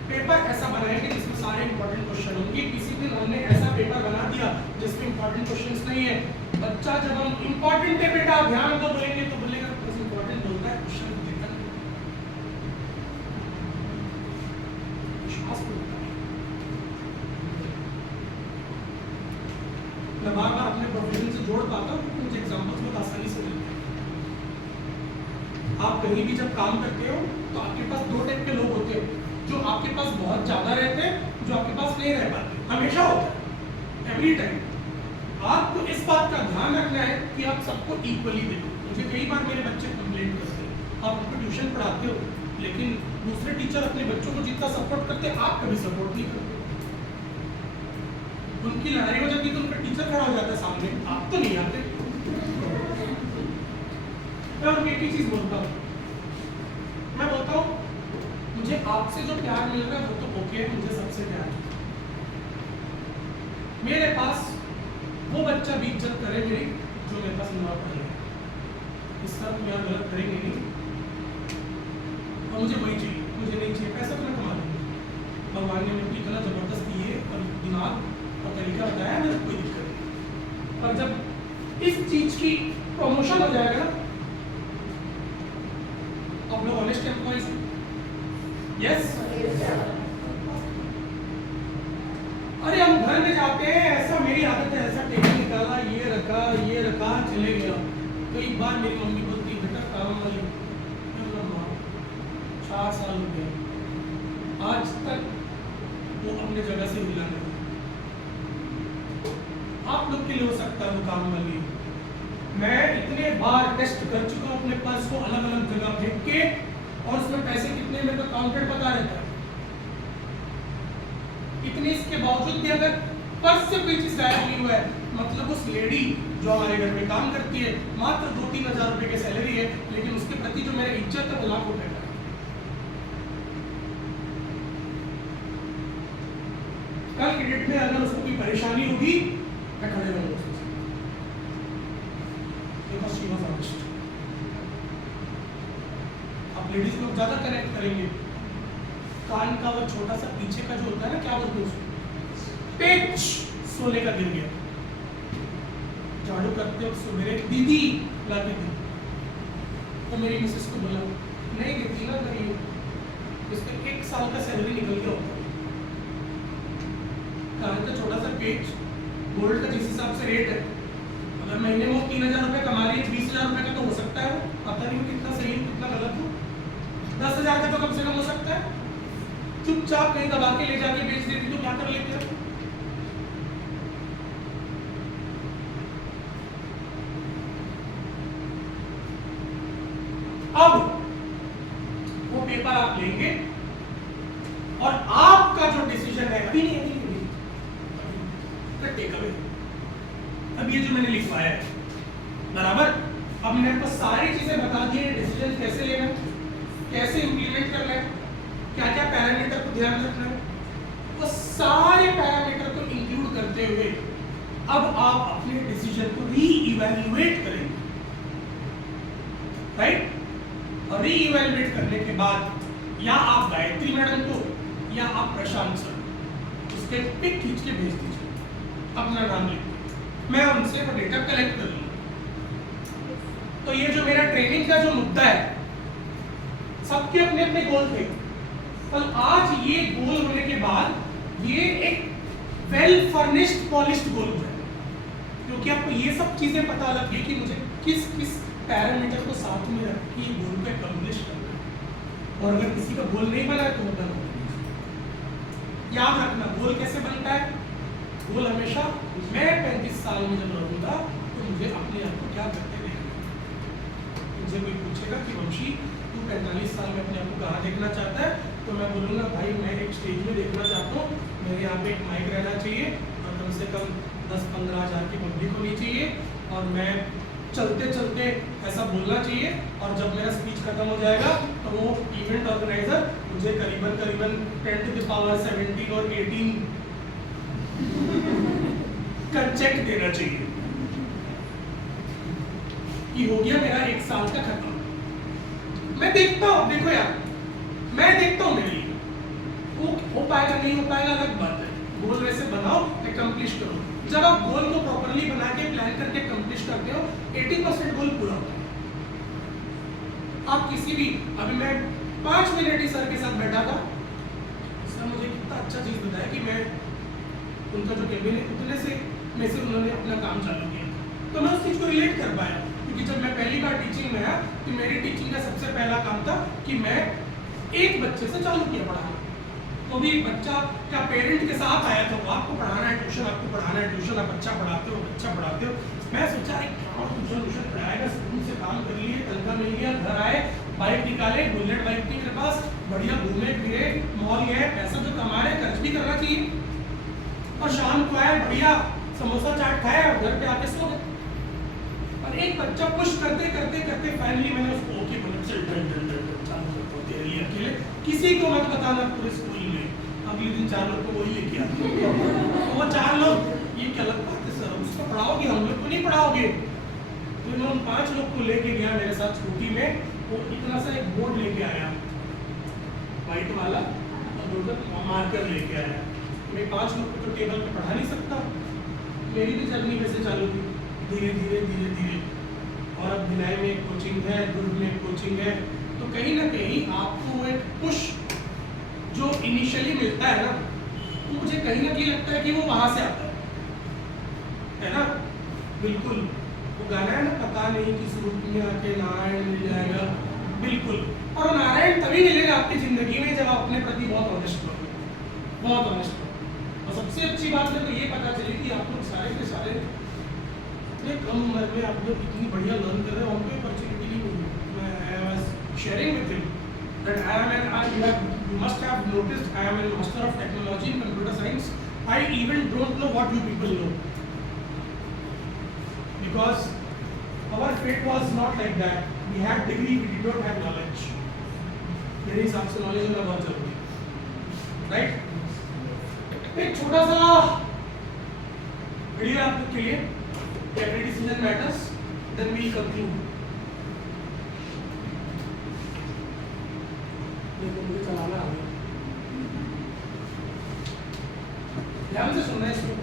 पेपर ऐसा बनाएंगे जिसमें सारे इंपॉर्टेंट क्वेश्चन होंगे। किसी दिन हमने ऐसा पेपर बना दिया जिसमें इंपॉर्टेंट क्वेश्चंस नहीं है, बच्चा जब हम इंपॉर्टेंट है बेटा ध्यान दो बोलेंगे तो बोलेगा बस इंपॉर्टेंट बोलता है, क्वेश्चन देखा विश्वास को। मैं बार बार अपने प्रोफेशन से जोड़ पाता हूँ, मुझे एग्जाम्पल्स बहुत आसानी से मिलते हैं। आप कहीं भी जब काम करते हो तो आपके पास 2 टाइप के लोग होते हैं, जो आपके पास बहुत ज्यादा रहते हैं, जो आपके पास नहीं रह पाते, हमेशा होता है, एवरी टाइम। आपको इस बात का ध्यान रखना है कि आप सबको इक्वली देखो। मुझे कई बार मेरे बच्चे कंप्लेंट करते हैं, आप उनको ट्यूशन पढ़ाते हो लेकिन दूसरे टीचर अपने बच्चों को जितना सपोर्ट करते हैं आप कभी सपोर्ट नहीं करते। उनकी लड़ाई हो जाती है तो उनका टीचर खड़ा हो जाता है सामने, आप तो नहीं आते। मैं उनको एक ही चीज बोलता हूँ, मैं बोलता हूँ मुझे आपसे जो प्यार मिल रहा है वो तो ओके है, मुझे सबसे प्यार है। मेरे पास वो बच्चा भी इज्जत करे मेरी जो मेरे पास नवा पढ़ रहा है, इस सब यहाँ गलत करेंगे नहीं। और मुझे वही चाहिए, मुझे नहीं चाहिए पैसा तो मैं कमा लूँगी। भगवान ने मुझे इतना जबरदस्त दिए और दिमाग और तरीका बताया, मेरे कोई दिक्कत नहीं। पर जब इस चीज की प्रमोशन हो जाएगा ना, आप लोग ऑनेस्ट एम्प्लॉइज यस। अरे हम घर में जाते हैं, ऐसा मेरी आदत है, ऐसा टेबल निकाला, ये रखा चले गया। तो एक बार मेरी मम्मी बोलती बेटा काम वाली 4 साल हो गए, आज तक वो अपने जगह से हिला नहीं। आप लोग के लिए हो सकता है वो काम वाली। मैं इतने बार टेस्ट कर चुका हूँ अपने पर्स को अलग अलग जगह फेंक के, और उसमें पैसे कितने मेरे को काउंटेड पता रहता है। इतने इसके बावजूद भी अगर पर्स से कोई चीज गायब नहीं हुआ है, मतलब उस लेडी जो हमारे घर में काम करती है, मात्र 2-3 हजार रुपए की सैलरी है, लेकिन उसके प्रति जो मेरा इज्जत है वो लाख रुपए का है। कल की डेट में अगर उसको कोई परेशानी होगी, मैं खड़े रहूंगा उसके साथ। because she was honest। आप लेडीज लोग ज्यादा कनेक्ट करेंगे। कान का वो छोटा सा पीछे का जो होता है ना, क्या बोलते हैं उसको, पेच सोने का गिर गया। झाड़ू करते हो सवेरे दीदी लाके दी, तो मेरी मिसेस को बोला नहीं गिरती ना करिए, उसका 1 साल का सैलरी निकल गया होता। कान का छोटा सा पेच, गोल्ड का जिस हिसाब से रेट है, अगर महीने में वो 3,000 रुपये कमा रही है, 20,000 रुपये का तो हो सकता है, वो पता नहीं कितना सही है कितना गलत हो। 10,000 का तो कम से कम हो सकता है। चुपचाप कहीं दबा के ले जाके बेच देती तो क्या कर लेते हो? अब वो पेपर आप लेंगे और आपका जो डिसीजन है, अभी नहीं टेक अवे, अब ये जो मैंने लिखवाया है बराबर, अब मैंने आपको सारी चीजें बता दी है, डिसीजन कैसे लेना है, कैसे इंप्लीमेंट करना है, क्या क्या पैरामीटर को ध्यान रखना है, वो सारे पैरामीटर को इंक्लूड करते हुए अब आप अपने डिसीजन को रीइवैल्यूएट करेंगे, राइट? और रीइवैल्यूएट करने के बाद या आप गायत्री मैडम को या आप प्रशांत सर उसके पिक खींच के भेज दीजिए, अपना नाम लिख, मैं उनसे वो डेटा कलेक्ट कर लूंगा। तो ये जो मेरा ट्रेनिंग का जो मुद्दा है, सबके अपने अपने गोल थे, पर आज ये गोल होने के बाद ये एक वेल फर्निश्ड पॉलिश्ड गोल हो जाएगा, क्योंकि आपको ये सब चीजें पता लग गई कि मुझे किस किस पैरामीटर को साथ में रख के गोल को अकम्प्लिश करना है। और अगर किसी का गोल नहीं बना है तो होगा नहीं। याद रखना गोल कैसे बनता है, गोल हमेशा मैं 35 साल में जब रहूंगा तो मुझे अपने आप को क्या करते देखना। मुझे कोई पूछेगा कि वंशी तू 45 साल में अपने आप को कहाँ देखना चाहता है, तो मैं बोलूँगा भाई मैं एक स्टेज में देखना चाहता हूँ, मेरे यहाँ पे एक माइक रहना चाहिए और कम से कम 10-15 हज़ार की पब्लिक होनी चाहिए, और मैं चलते चलते ऐसा बोलना चाहिए, और जब मेरा स्पीच खत्म हो जाएगा तो वो इवेंट ऑर्गेनाइजर मुझे करीबन 10 to the power 17 और 18 का चेक देना चाहिए कि हो गया मेरा 1 साल का खत्म। मैं देखता हूँ, देखो यार मैं देखता हूँ मेरे लिए वो हो पाएगा नहीं हो पाएगा अलग बात है, गोल वैसे बनाओ, अकम्प्लिश करो। जब आप गोल को प्रॉपर्ली बना के प्लान करके अकम्प्लिश करते हो 80% गोल पूरा होता है। आप किसी भी, अभी मैं 5 मिनट ही सर के साथ बैठा था, सर मुझे कितना अच्छा चीज़ बताया कि मैं उनका जो केबिन है उतने से में से उन्होंने अपना काम चालू किया, तो मैं उस चीज़ को रिलेट कर पाया, क्योंकि जब मैं पहली बार टीचिंग में आया तो मेरी टीचिंग का सबसे पहला काम था कि मैं एक बच्चे से चालू किया पढ़ाना, तो भी बच्चा क्या पेरेंट के साथ आया था, वो आपको पढ़ाना है ट्यूशन, आपको पढ़ाना है ट्यूशन, आप अच्छा पढ़ाते हो, बच्चा पढ़ाते हो। मैं सोचा एक ट्यूशन पढ़ाएगा, स्कूल से काम कर लिए, तनख्वाह मिल गया, घर आए, बाइक निकाले, बुलेट बाइक थी मेरे पास, बढ़िया घूमे फिरे, मॉल गए, पैसा जो कमा रहे खर्च भी करना चाहिए, और शाम को आए बढ़िया समोसा चाट खाया और घर पे आके सो गए। और एक बच्चा पुश करते करते करते फाइनली मैंने उसको ओके बोला, चल चालू करते तेरे लिए अकेले, किसी को मत बताना पूरे स्कूल में। अगले दिन 4 लोग को वही लेके आते, तो वो 4 लोग ये क्या लगता है सर उसको पढ़ाओगे, हम लोग को नहीं पढ़ाओगे। तो मैं उन 5 लोग को लेके गया मेरे साथ स्कूटी में, वो इतना सा एक बोर्ड लेके आया व्हाइट वाला और उनका मार्कर लेके आया। मैं 5 लोग को तो टेबल पे पढ़ा नहीं सकता, मेरी भी जर्नी वैसे चालू थी धीरे धीरे धीरे धीरे। और अब भिलाई में एक कोचिंग है, दुर्ग में एक कोचिंग है, तो कहीं ना कहीं आपको एक पुश मिलता है ना, तो मुझे कहीं ना कहीं लगता है कि वो वहां से आता है ना? बिल्कुल, वो गाना है ना, पता नहीं किस रूप में आके नारायण मिल जाएगा, बिल्कुल। और वो नारायण तभी मिलेगा आपकी जिंदगी में जब आप अपने प्रति बहुत ऑनेस्ट हो, बहुत ऑनेस्ट हो। और सबसे अच्छी बात है तो ये पता चली कि आप लोग सारे के सारे इतने कम उम्र में आप लोग इतनी बढ़िया लर्न कर रहे हो, हमको अपॉर्चुनिटी नहीं मिली। मैं I was sharing with him that I am you must have noticed I am a master of technology in computer science. I even don't know what you people know, because our fate was not like that. We had degree, we did not have knowledge. मेरे हिसाब से knowledge होना बहुत जरूरी है, right? एक छोटा सा वीडियो आप लोग के लिए, every decision matters, then we conclude. देखो मुझे चलाना आ गया, ध्यान से सुनना है इसको।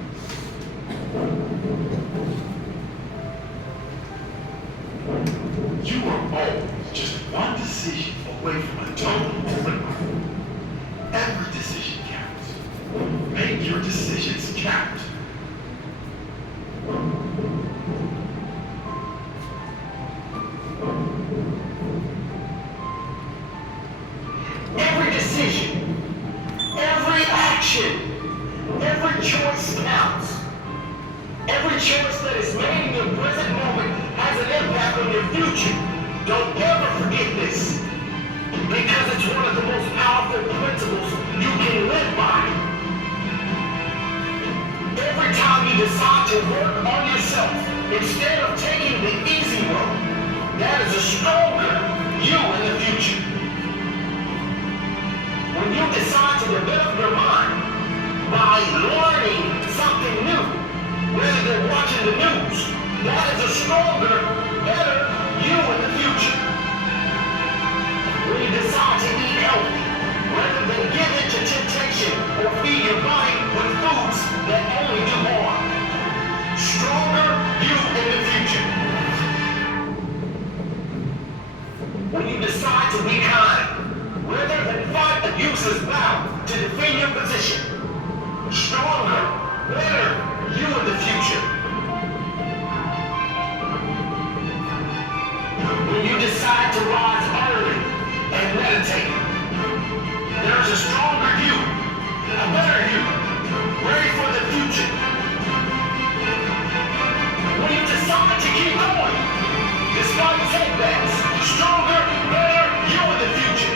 You are always just one decision away from a total flip. Every decision counts. Make your decisions count. Every decision, every action, every choice counts. Every choice that is made in your present moment has an impact on your future. Don't ever forget this, because it's one of the most powerful principles you can live by. Every time you decide to work on yourself instead of taking the easy road, that is a stronger you in the future. When you decide to develop your mind by learning something new, rather than watching the news, that is a stronger, better you in the future. When you decide to eat healthy, rather than give in to temptation or feed your body with foods that only do harm, stronger you in the future. When you decide to be kind, rather than fight a useless battle to defend your position, stronger, better you in the future. When you decide to rise early and meditate, there's a stronger you, a better you, ready for the future. When you decide to keep going, despite setbacks, stronger, better you in the future.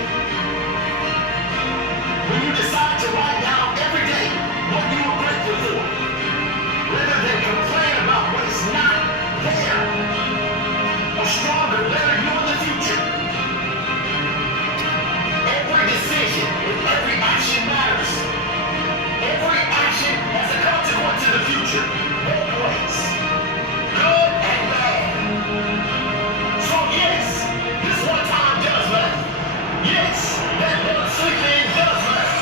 When you decide to write down every day what you are grateful for, rather than complain about what is not there, a stronger, better you in the future. Every decision and every action matters. Every action has a consequence in the future, both ways, good and bad. So yes, this one time does matter. Yes, that one sleep in does matter.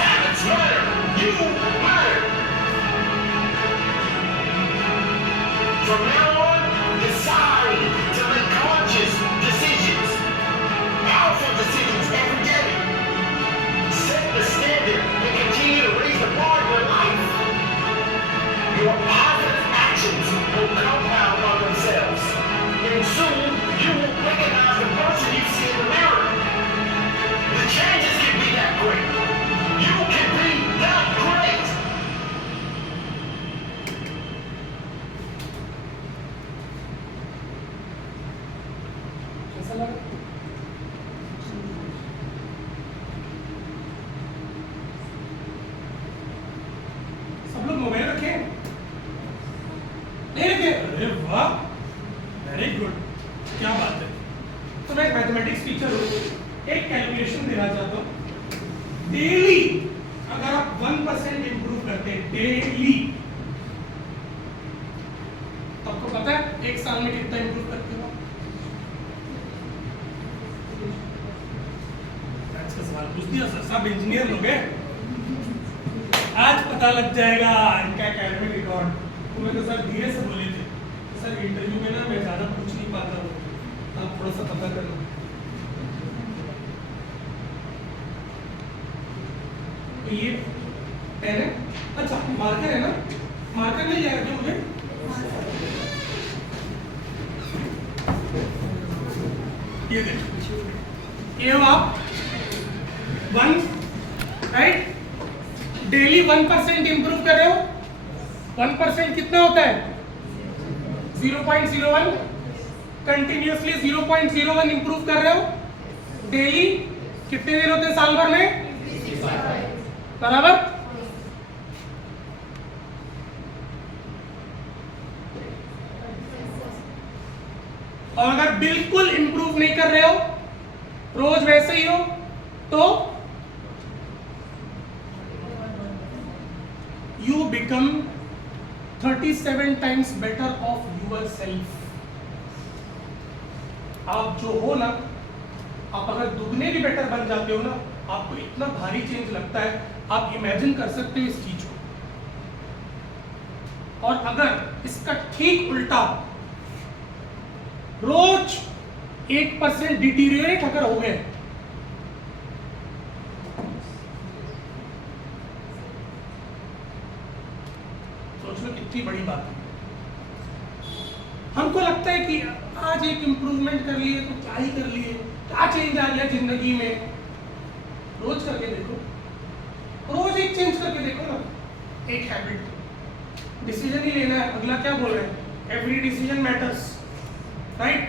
Habits matter. You matter. From now on, decide to make conscious decisions, powerful decisions every day. Set the standard and continue to raise the bar in your life. Your positive actions will compound on themselves, and soon you will recognize the person you see in the mirror. The changes can be that great. You can be that great. कैसा लगा? सब लोग मोबाइल रखे नहीं रखे? अरे वाह, वेरी गुड, क्या बात है। तो मैं मैथमेटिक्स टीचर हूँ, एक कैलकुलेशन देना चाहता हूँ। डेली अगर आप 1% इंप्रूव करते हैं डेली, तो आपको पता है एक साल में कितना इंप्रूव करते हो? अच्छा सवाल पूछ दिया सर, सब इंजीनियर लोग हैं। आज पता लग जाएगा इनका एकेडमिक रिकॉर्ड। तो मैं तो सर धीरे से बोले थे सर, इंटरव्यू में ना मैं ज़्यादा पूछ नहीं पाता हूँ, आप थोड़ा सा पता कर लो। तो ये पेन है, अच्छा मार्कर है ना, मार्कर मिल जाएगा क्या मुझे? ये देखो, ये हो आप 1 राइट, डेली 1% इंप्रूव कर रहे हो। 1% कितना होता है? 0.01, कंटिन्यूअसली 0.01 इंप्रूव कर रहे हो डेली। कितने दिन होते हैं साल भर में? बराबर। और अगर बिल्कुल इंप्रूव नहीं कर रहे हो, रोज वैसे ही हो, तो you become 37 times better of yourself. आप जो हो ना, आप अगर दुगने भी बेटर बन जाते हो ना, आपको इतना भारी चेंज लगता है, आप इमेजिन कर सकते हो इस चीज को। और अगर इसका ठीक उल्टा रोज 8% डिटीरियरेट अगर हो गए, सोच लो कितनी बड़ी बात है। हमको लगता है कि आज एक इंप्रूवमेंट कर लिए तो क्या ही कर लिए, क्या चेंज आ गया जिंदगी में। रोज करके देखो, रोज एक चेंज करके देखो ना, एक हैबिट। डिसीजन ही लेना है, अगला क्या बोल रहे हैं? Every decision matters, right.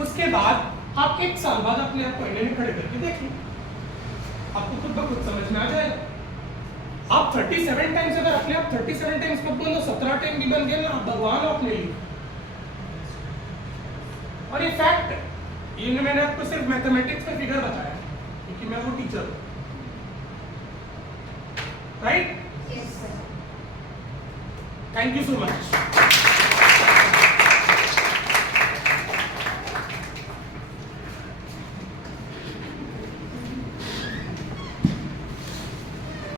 उसके बाद आप 1 साल बाद अपने आप को आईने में खड़े करके देखिए, आपको खुद ब खुद समझ में आ जाएगा। आप 37 टाइम्स, अगर अपने आप 37 टाइम्स मत बोलो, 17 टाइम भी बन गए ना, आप भगवान हो अपने लिए। और ये फैक्ट है, ये मैंने आपको सिर्फ मैथमेटिक्स में फिगर बताया क्योंकि मैं वो टीचर हूं, right. Thank you so much.